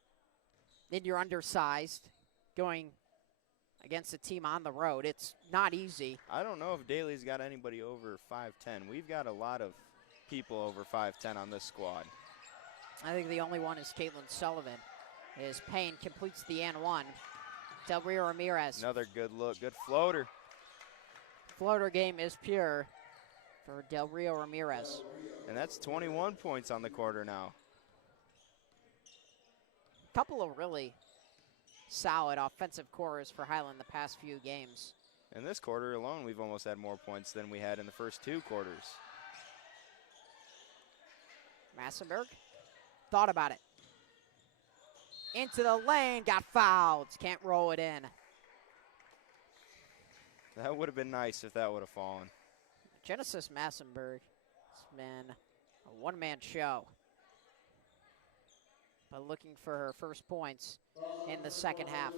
then you're undersized, going against a team on the road. It's not easy. I don't know if Daley's got anybody over 5'10". We've got a lot of people over 5'10" on this squad. I think the only one is Caitlin Sullivan. As Payne completes the and one. Del Rio Ramirez. Another good look, good floater. Floater game is pure for Del Rio Ramirez. And that's 21 points on the quarter now. Couple of really solid offensive quarters for Highland the past few games. In this quarter alone, we've almost had more points than we had in the first 2 quarters. Massenberg thought about it. Into the lane, got fouled. Can't roll it in. That would have been nice if that would have fallen. Genesis Massenberg has been a one-man show, but looking for her first points in the second half.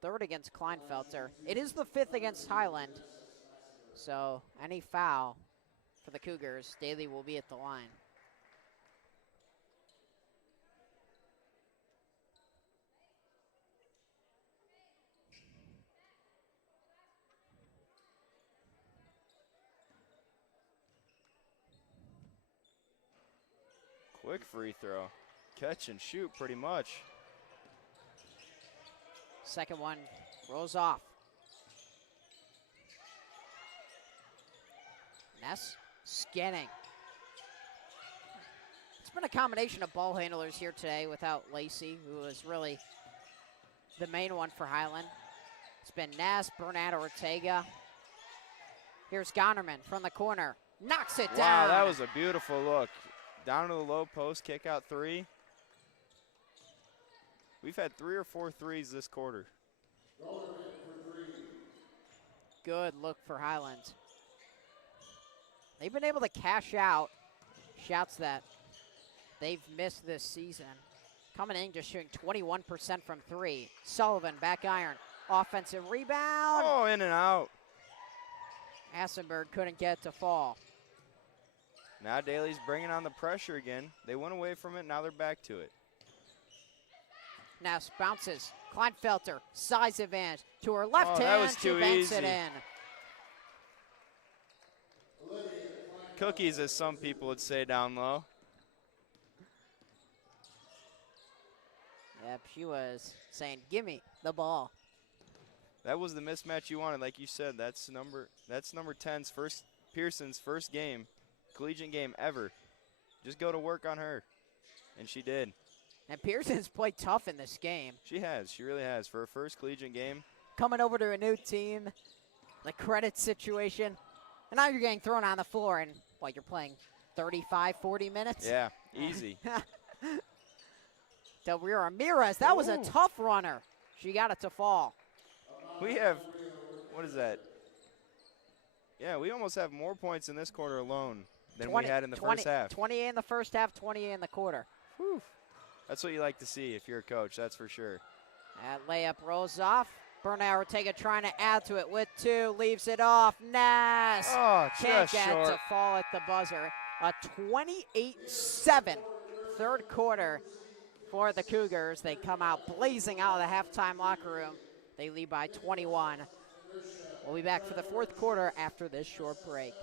Third against Kleinfelter. It is the 5th against Highland, so any foul for the Cougars, Daley will be at the line. Quick free throw. Catch and shoot pretty much. Second one rolls off. Ness scanning. It's been a combination of ball handlers here today without Lacey, who was really the main one for Highland. It's been Ness, Bernat, Ortega. Here's Gonnerman from the corner. Knocks it down. Wow, that was a beautiful look. Down to the low post, kick out 3. We've had 3 or 4 threes this quarter. Good look for Highland. They've been able to cash out shots that they've missed this season. Coming in, just shooting 21% from 3. Sullivan, back iron. Offensive rebound. Oh, in and out. Assenberg couldn't get to fall. Now Daley's bringing on the pressure again. They went away from it, now they're back to it. Ness bounces. Kleinfelter, size advantage. To her left hand, that was she too banks easy. it in. Cookies, as some people would say down low. Yep, she was saying, "Give me the ball." That was the mismatch you wanted, like you said. That's number 10's Pearson's first game, collegiate game ever. Just go to work on her, and she did. And Pearson's played tough in this game. She has. She really has. For her first collegiate game. Coming over to a new team, the credit situation, and now you're getting thrown on the floor, and you're playing 35, 40 minutes? Yeah, easy. Del Rio Ramirez, that was a tough runner. She got it to fall. We have, what is that? Yeah, we almost have more points in this quarter alone than we had in the first half. 28 in the first half, 28 in the quarter. Whew. That's what you like to see if you're a coach, that's for sure. That layup rolls off. Bernard Ortega trying to add to it with 2, leaves it off. Ness can't just get short. to fall at the buzzer. A 28-7 third quarter for the Cougars. They come out blazing out of the halftime locker room. They lead by 21. We'll be back for the fourth quarter after this short break.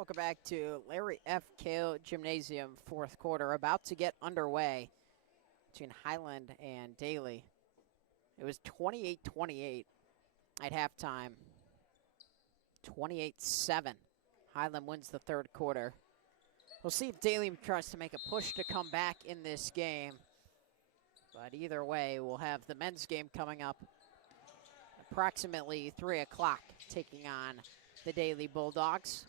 Welcome back to Larry F. Kale Gymnasium, fourth quarter, about to get underway between Highland and Daley. It was 28-28 at halftime. 28-7. Highland wins the third quarter. We'll see if Daley tries to make a push to come back in this game. But either way, we'll have the men's game coming up approximately 3 o'clock, taking on the Daley Bulldogs.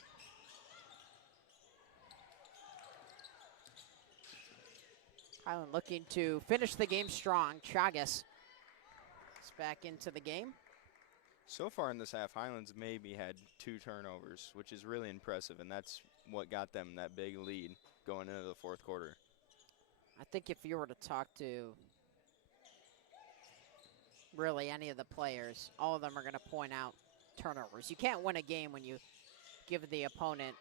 Highland looking to finish the game strong. Chagas is back into the game. So far in this half, Highlands maybe had 2 turnovers, which is really impressive, and that's what got them that big lead going into the fourth quarter. I think if you were to talk to really any of the players, all of them are going to point out turnovers. You can't win a game when you give the opponent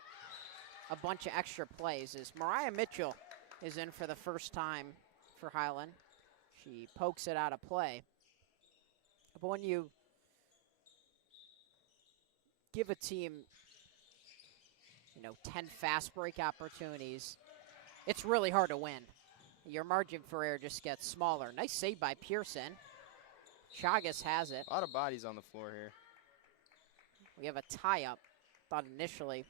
a bunch of extra plays. As Mariah Mitchell is in for the first time for Highland. She pokes it out of play. But when you give a team, 10 fast break opportunities, it's really hard to win. Your margin for error just gets smaller. Nice save by Pearson. Chagas has it. A lot of bodies on the floor here. We have a tie-up. Thought initially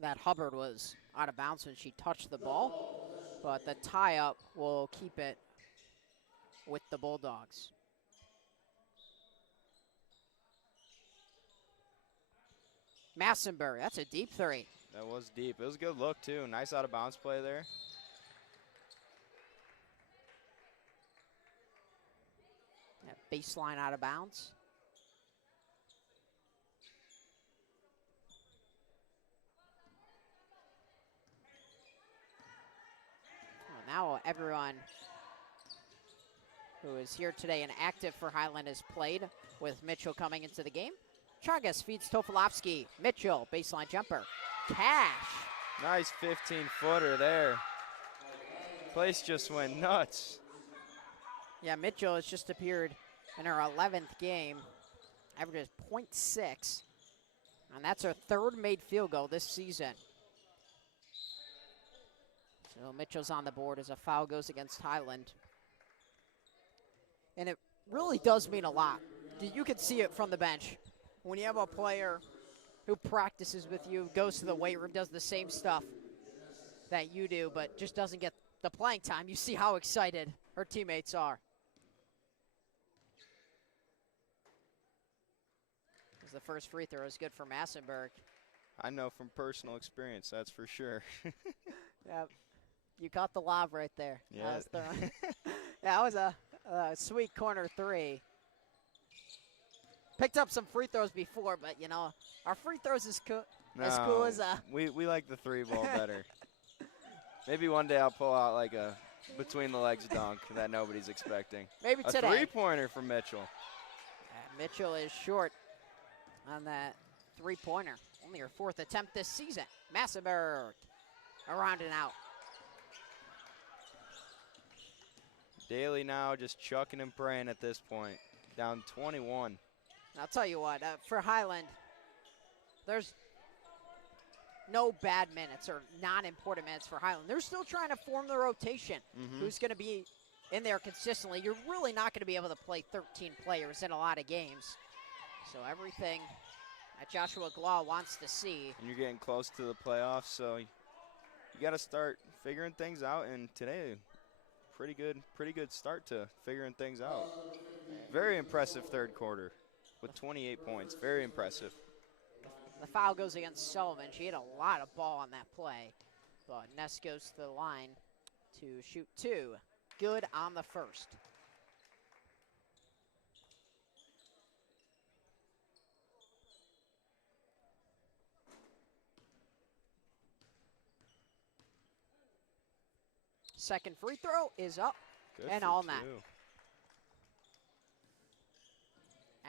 that Hubbard was out of bounds when she touched the ball, but the tie-up will keep it with the Bulldogs. Massenberg, that's a deep three. That was deep. It was a good look, too. Nice out-of-bounds play there. That baseline out of bounds. Now everyone who is here today and active for Highland has played, with Mitchell coming into the game. Chagas feeds Tofolowski. Mitchell, baseline jumper. Cash. Nice 15-footer there. Place just went nuts. Yeah, Mitchell has just appeared in her 11th game. Averages .6. And that's her third made field goal this season. So Mitchell's on the board as a foul goes against Highland. And it really does mean a lot. You can see it from the bench. When you have a player who practices with you, goes to the weight room, does the same stuff that you do, but just doesn't get the playing time, you see how excited her teammates are. As the first free throw is good for Massenberg. I know from personal experience, that's for sure. Yep. You caught the lob right there. Yeah. That was a sweet corner three. Picked up some free throws before, but, our free throws is as cool as we like the 3-ball better. Maybe one day I'll pull out like a between-the-legs dunk that nobody's expecting. Maybe today. A three-pointer from Mitchell. Mitchell is short on that three-pointer. Only her 4th attempt this season. Massenberg around and out. Daley now just chucking and praying at this point. Down 21. I'll tell you what, for Highland, there's no bad minutes or non-important minutes for Highland. They're still trying to form the rotation. Who's going to be in there consistently? You're really not going to be able to play 13 players in a lot of games. So everything that Joshua Glaw wants to see. And you're getting close to the playoffs, so you got to start figuring things out. And today, pretty good start to figuring things out. Very impressive third quarter with 28 points. Very impressive. The foul goes against Sullivan. She had a lot of ball on that play, but Ness goes to the line to shoot 2. Good on the first. Second free throw is up and all net.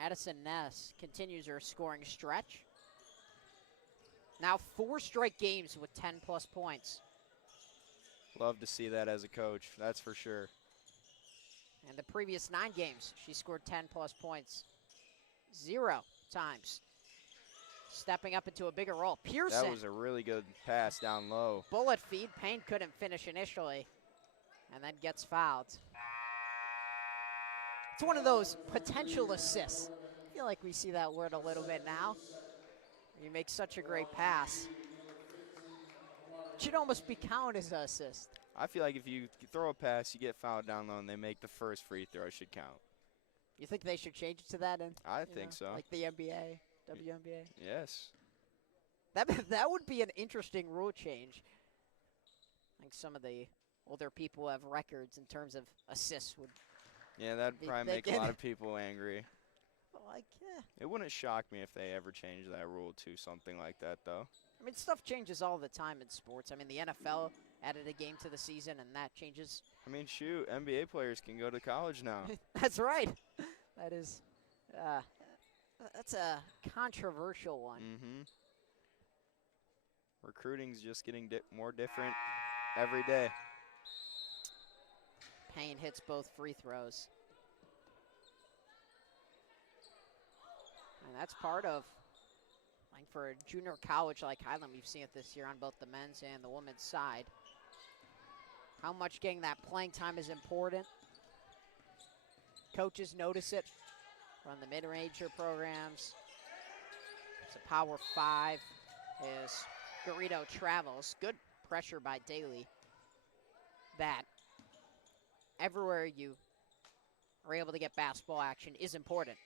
Addison Ness continues her scoring stretch. Now 4 straight games with 10-plus points. Love to see that as a coach, that's for sure. And the previous 9 games, she scored 10-plus points 0 times. stepping up into a bigger role. Pearson. That was a really good pass down low. Bullet feed. Payne couldn't finish initially and then gets fouled. It's one of those potential assists. I feel like we see that word a little bit now. You make such a great pass. It should almost be counted as an assist. I feel like if you throw a pass, you get fouled down low, and they make the first free throw, it should count. You think they should change it to that? I think so. Like the NBA, WNBA? Yes. That would be an interesting rule change. I think some of the older people who have records in terms of assists would. Yeah, that'd probably make a lot of people angry. Like, yeah. It wouldn't shock me if they ever changed that rule to something like that, though. I mean, stuff changes all the time in sports. I mean, the NFL added a game to the season, and that changes. I mean, shoot, NBA players can go to college now. That's right. That is, that's a controversial one. Mm-hmm. Recruiting's just getting more different every day. Payne hits both free throws. And that's part of, like, for a junior college like Highland, we've seen it this year on both the men's and the women's side. How much getting that playing time is important. Coaches notice it from the mid-ranger programs. It's a power 5 as Garrido travels. Good pressure by Daley. That everywhere you are able to get basketball action is important.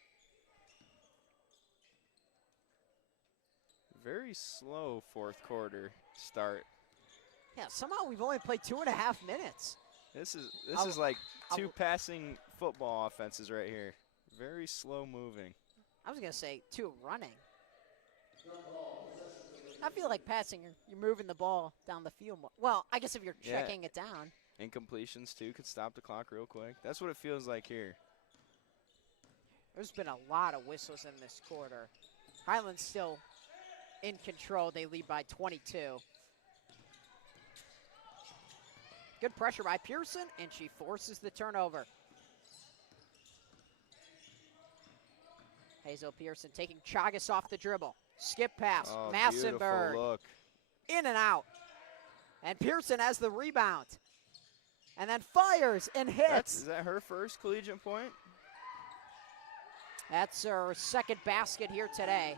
Very slow fourth quarter start. Yeah, somehow we've only played 2.5 minutes. This is like two passing football offenses right here. Very slow moving. I was going to say 2 running. I feel like passing, you're moving the ball down the field more. Well, I guess if you're checking it down. Incompletions, too, could stop the clock real quick. That's what it feels like here. There's been a lot of whistles in this quarter. Highland's still in control. They lead by 22. Good pressure by Pearson, and she forces the turnover. Hazel Pearson taking Chagas off the dribble. Skip pass, Oh, Massenberg. beautiful look. In and out. And Pearson has the rebound. And then fires and hits. Is that her first collegiate point? That's her second basket here today.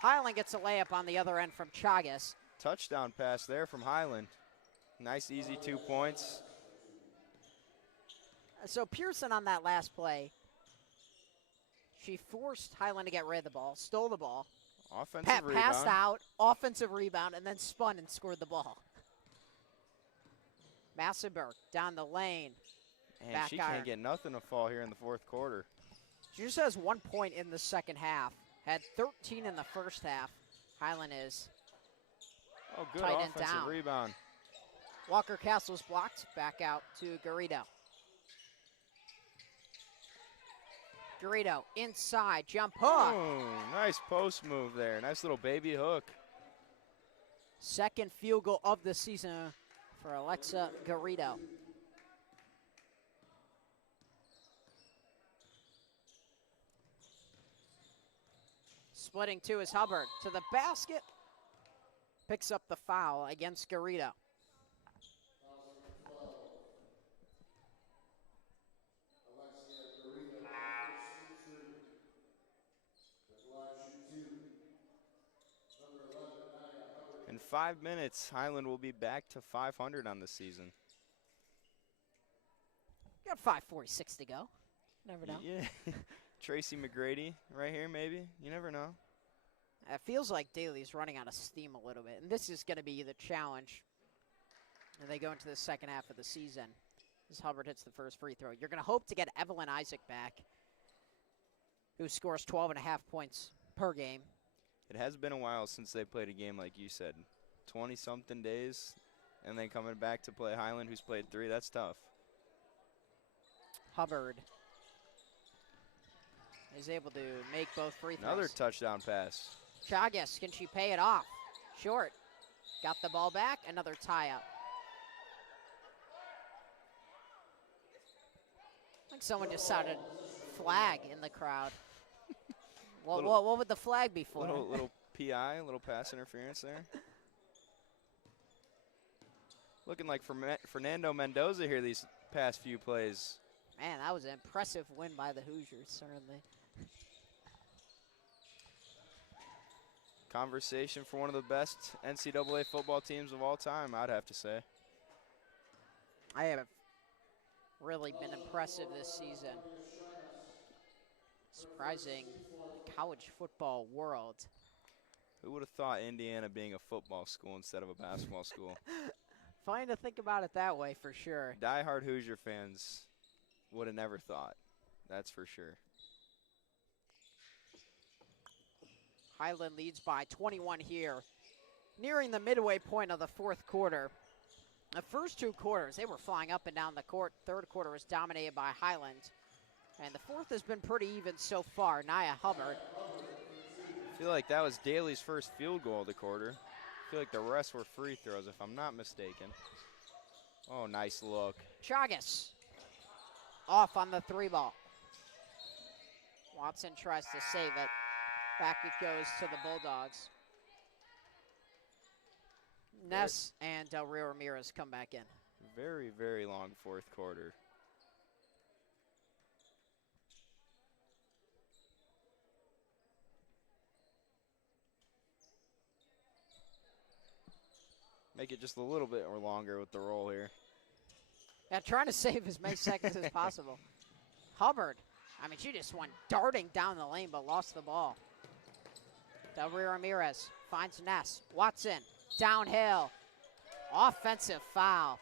Highland gets a layup on the other end from Chagas. Touchdown pass there from Highland. Nice, easy 2 points. So Pearson on that last play, she forced Highland to get rid of the ball, stole the ball. Offensive rebound. Passed out, offensive rebound, and then spun and scored the ball. Massenberg down the lane. Man, she can't get nothing to fall here in the fourth quarter. She just has 1 point in the second half. Had 13 in the first half. Highland is good tight end offensive down. rebound. Walker Castle's blocked. Back out to Garrido. Garrido inside, jump hook. Oh, nice post move there. Nice little baby hook. Second field goal of the season for Alexa Garrido. Splitting 2 is Hubbard to the basket. Picks up the foul against Garrido. In 5 minutes, Highland will be back to 500 on the season. Got 5:46 to go. Never know. Yeah. Tracy McGrady right here, maybe. You never know. It feels like Daley's running out of steam a little bit, and this is going to be the challenge when they go into the second half of the season. As Hubbard hits the first free throw. You're going to hope to get Evelyn Isaac back, who scores 12.5 points per game. It has been a while since they played a game like you said. 20-something days, and then coming back to play Highland, who's played 3. That's tough. Hubbard is able to make both free throws. Another touchdown pass. Chagas, can she pay it off? Short. Got the ball back. Another tie-up. I think someone just shouted flag in the crowd. What would the flag be for? Little PI, little pass interference there. Looking like Fernando Mendoza here these past few plays. Man, that was an impressive win by the Hoosiers, certainly. Conversation for one of the best NCAA football teams of all time, I'd have to say. I have really been impressive this season. Surprising the college football world. Who would have thought Indiana being a football school instead of a basketball school? Funny to think about it that way, for sure. Die-hard Hoosier fans would have never thought. That's for sure. Highland leads by 21 here, nearing the midway point of the fourth quarter. The first two quarters, they were flying up and down the court. Third quarter was dominated by Highland. And the fourth has been pretty even so far. Nia Hubbard. I feel like that was Daley's first field goal of the quarter. I feel like the rest were free throws, if I'm not mistaken. Oh, nice look. Chagas off on the three ball. Watson tries to save it. Back it goes to the Bulldogs. Ness and Del Rio Ramirez come back in. Very, very long fourth quarter. Make it just a little bit more longer with the roll here. Yeah, trying to save as many seconds as possible. Hubbard, I mean, she just went darting down the lane but lost the ball. Del Rio Ramirez finds Ness. Watson, downhill. Offensive foul.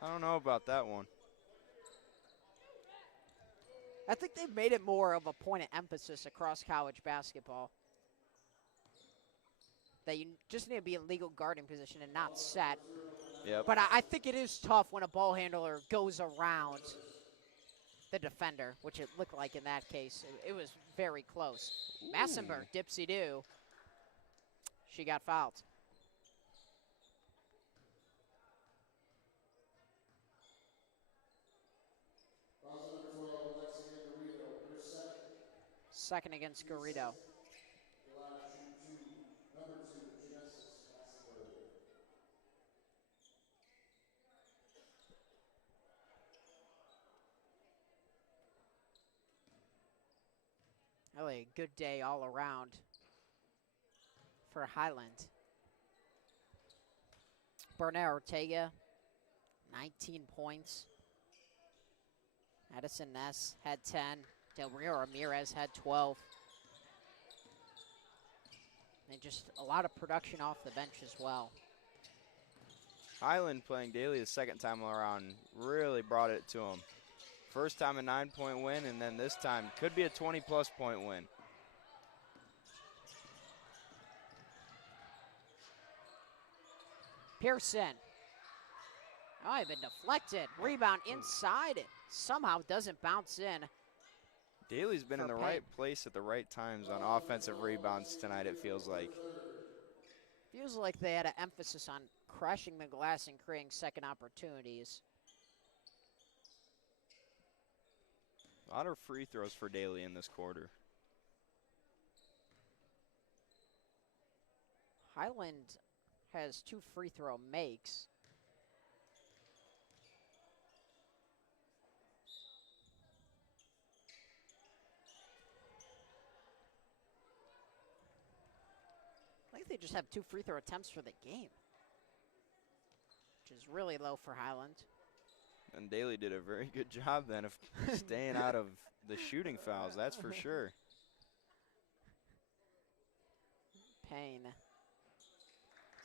I don't know about that one. I think they've made it more of a point of emphasis across college basketball. That you just need to be in legal guarding position and not set. Yep. But I think it is tough when a ball handler goes around the defender, which it looked like in that case. It was very close. Ooh. Massenberg, dipsy-do. She got fouled. Second against Garrido. Really a good day all around for Highland. Bernard Ortega, 19 points. Addison Ness had 10. Del Rio Ramirez had 12. And just a lot of production off the bench as well. Highland playing Daley the second time around really brought it to him. First time a 9-point win, and then this time could be a 20-plus point win. Pearson. Oh, been deflected. Rebound inside it. Somehow doesn't bounce in. Daley's been in the right place at the right times on offensive rebounds tonight, it feels like. Feels like they had an emphasis on crashing the glass and creating second opportunities. A lot of free throws for Daley in this quarter. Highland has 2 free throw makes. I think they just have 2 free throw attempts for the game, which is really low for Highland. And Daley did a very good job then of staying out of the shooting fouls, that's for sure. Payne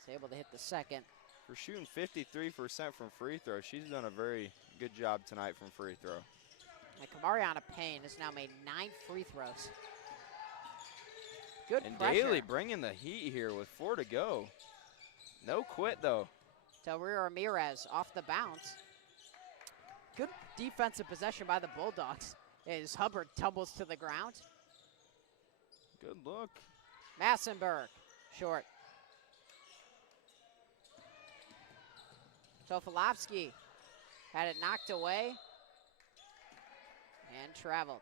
is able to hit the second. For shooting 53% from free throw, she's done a very good job tonight from free throw. And Kamariana Payne has now made 9 free throws. Good and pressure. Daley bringing the heat here with 4 to go. No quit, though. Del Rio Ramirez off the bounce. Good defensive possession by the Bulldogs as Hubbard tumbles to the ground. Good look. Massenberg, short. Tofilovsky had it knocked away and traveled.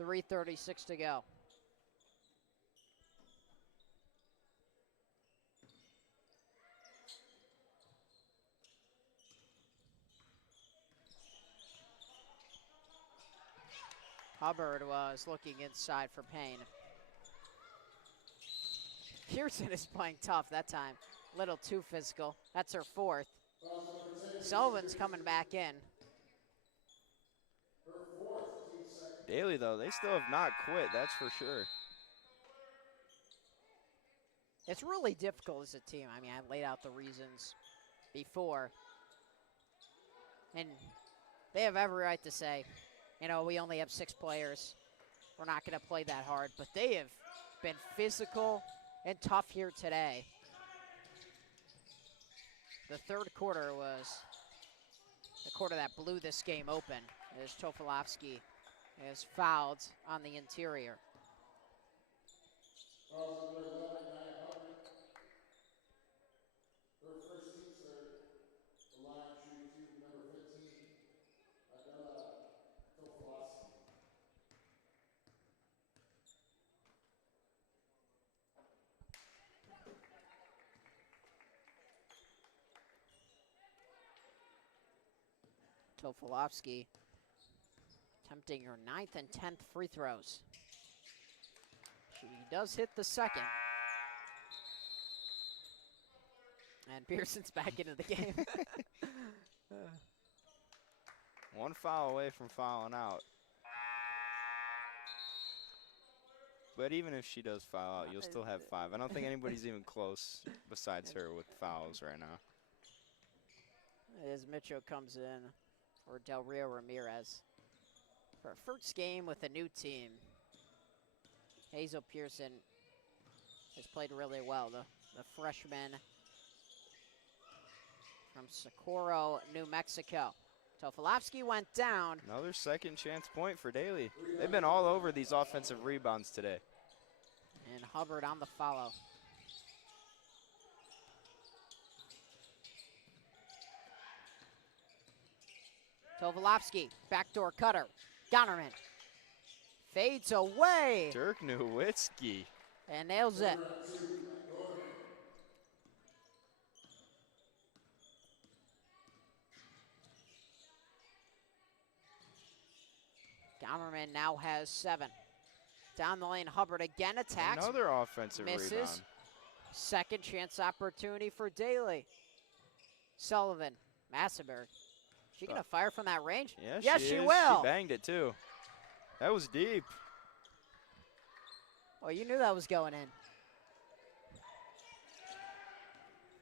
3:36 to go. Hubbard was looking inside for Payne. Pearson is playing tough that time. Little too physical. That's her fourth. Sullivan's coming back in. Daley, though, they still have not quit, that's for sure. It's really difficult as a team. I mean, I laid out the reasons before. And they have every right to say, you know, we only have 6 players. We're not going to play that hard. But they have been physical and tough here today. The third quarter was the quarter that blew this game open, as Tofolowski is fouled on the interior. Fouls number 11, Nia Hubbard. Her first team third. The line shooting two, number 15, Adela Tofolowski. Tofolowski attempting her 9th and 10th free throws. She does hit the second. And Pearson's back into the game. One foul away from fouling out. But even if she does foul out, you'll still have 5. I don't think anybody's even close besides her with fouls right now. As Mitchell comes in for Del Rio Ramirez. For her first game with a new team, Hazel Pearson has played really well. The freshman from Socorro, New Mexico. Tofolowski went down. Another second chance point for Daley. They've been all over these offensive rebounds today. And Hubbard on the follow. Tofolowski, backdoor cutter. Gonnerman fades away. Dirk Nowitzki. And nails it. Gonnerman now has 7. Down the lane, Hubbard again attacks. Another offensive misses. rebound. Second chance opportunity for Daley. Sullivan, Massenberg. She gonna fire from that range? Yeah, yes, she is. will. She banged it too. That was deep. Oh, you knew that was going in.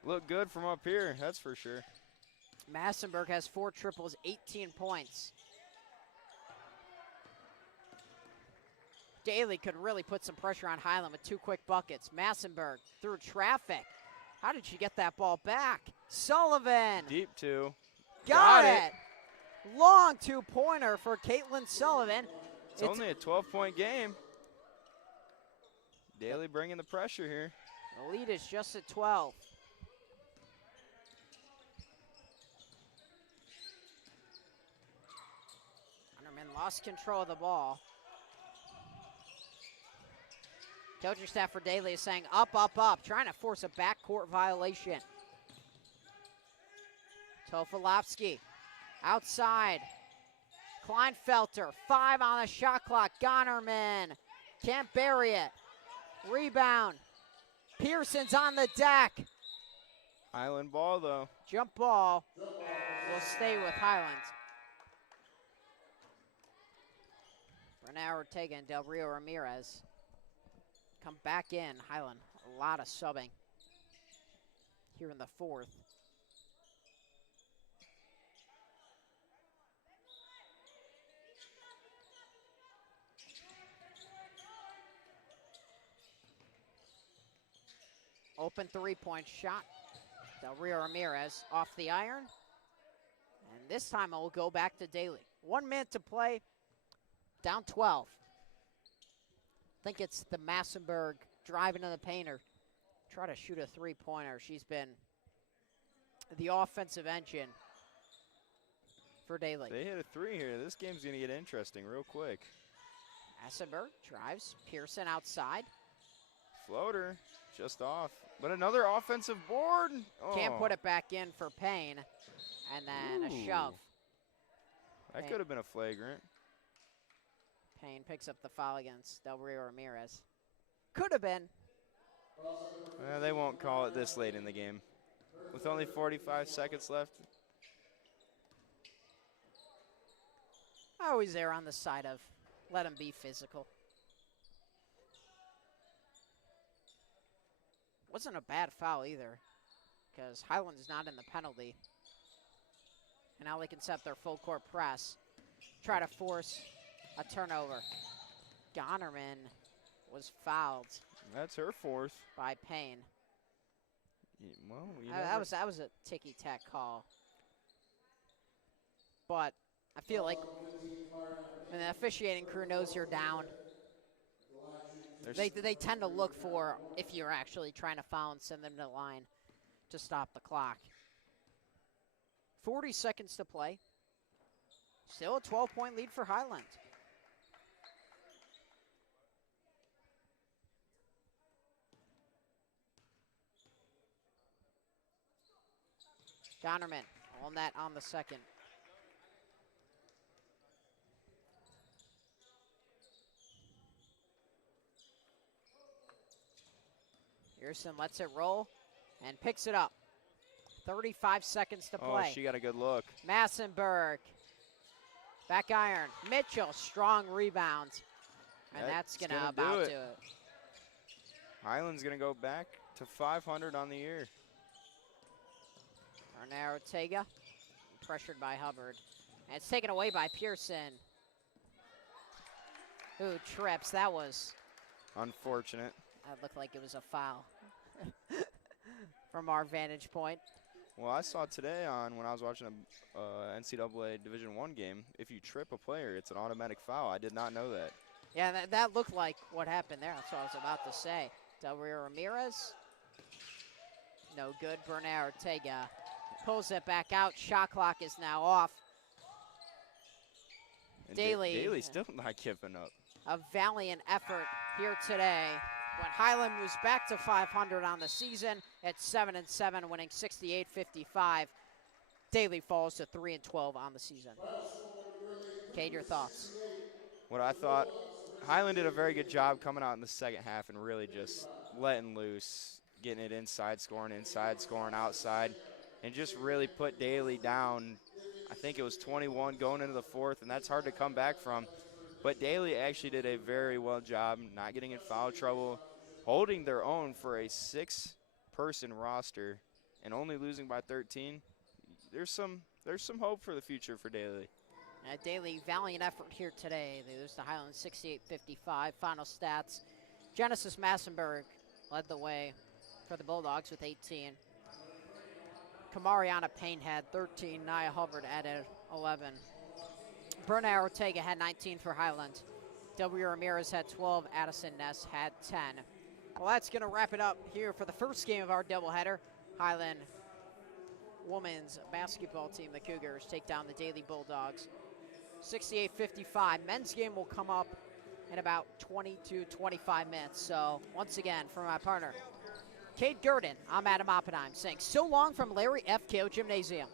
Look good from up here, that's for sure. Massenberg has 4 triples, 18 points. Daley could really put some pressure on Highland with 2 quick buckets. Massenberg through traffic. How did she get that ball back? Sullivan. Deep 2. Got it. Long 2-pointer for Caitlin Sullivan. It's only a 12-point game. Daley bringing the pressure here. The lead is just at 12. Gunnerman lost control of the ball. Coaching staff for Daley is saying up, up, up, trying to force a backcourt violation. Tofolowski outside. Kleinfelter, 5 on the shot clock. Gonnerman can't bury it. Rebound. Pearson's on the deck. Highland ball, though. Jump ball will stay with Highland. Renee Ortega and Del Rio Ramirez come back in. Highland, a lot of subbing here in the 4th. Open 3-point shot. Del Rio Ramirez off the iron. And this time it will go back to Daley. 1 minute to play, down 12. I think it's the Massenberg driving to the painter. Try to shoot a 3-pointer. She's been the offensive engine for Daley. They hit a 3 here. This game's going to get interesting real quick. Massenberg drives. Pearson outside. Floater, just off. But another offensive board. Can't Oh, put it back in for Payne. And then a shove. that Payne. could have been a flagrant. Payne picks up the foul against Del Rio Ramirez. Could have been. They won't call it this late in the game. With only 45 seconds left. I always err on the side of let him be physical. Wasn't a bad foul either, because Highland's not in the penalty. And now they can set their full court press. Try to force a turnover. Gonnerman was fouled That's her fourth. by Payne. Well, That was a ticky-tack call. But I feel like when the officiating crew knows you're down, they tend to look for if you're actually trying to foul and send them to the line to stop the clock. 40 seconds to play. Still a 12-point lead for Highland. Donnerman on that on the second. Pearson lets it roll and picks it up. 35 seconds to play. Oh, she got a good look. Massenberg. Back iron. Mitchell, strong rebound. And that's going to about do it. Highland's going to go back to 500 on the year. Bernard Ortega, pressured by Hubbard. And it's taken away by Pearson, who trips. That was Unfortunate. That looked like it was a foul from our vantage point. Well, I saw today when I was watching a NCAA Division I game, if you trip a player, it's an automatic foul. I did not know that. Yeah, that looked like what happened there. That's what I was about to say. Del Rio Ramirez, no good. Bernard Ortega pulls it back out. Shot clock is now off. And Daley. Daley's still not giving up. A valiant effort here today. But Highland moves back to 500 on the season at 7-7, winning 68-55. Daley falls to 3-12 on the season. Cade, your thoughts? What I thought, Highland did a very good job coming out in the second half and really just letting loose, getting it inside, scoring outside, and just really put Daley down. I think it was 21 going into the fourth, and that's hard to come back from. But Daley actually did a very well job not getting in foul trouble, holding their own for a 6-person roster and only losing by 13. There's some hope for the future for Daley. Daley, valiant effort here today. They lose to Highland 68-55. Final stats. Genesis Massenberg led the way for the Bulldogs with 18. Kamariana Payne had 13. Nia Hubbard added 11. Bernard Ortega had 19 for Highland. Del Rio Ramirez had 12. Addison Ness had 10. Well, that's going to wrap it up here for the first game of our doubleheader. Highland women's basketball team, the Cougars, take down the Daley Bulldogs 68-55. Men's game will come up in about 20 to 25 minutes. So once again, for my partner, Cade Gurdon, I'm Adam Oppenheim saying so long from Larry F. Ko Gymnasium.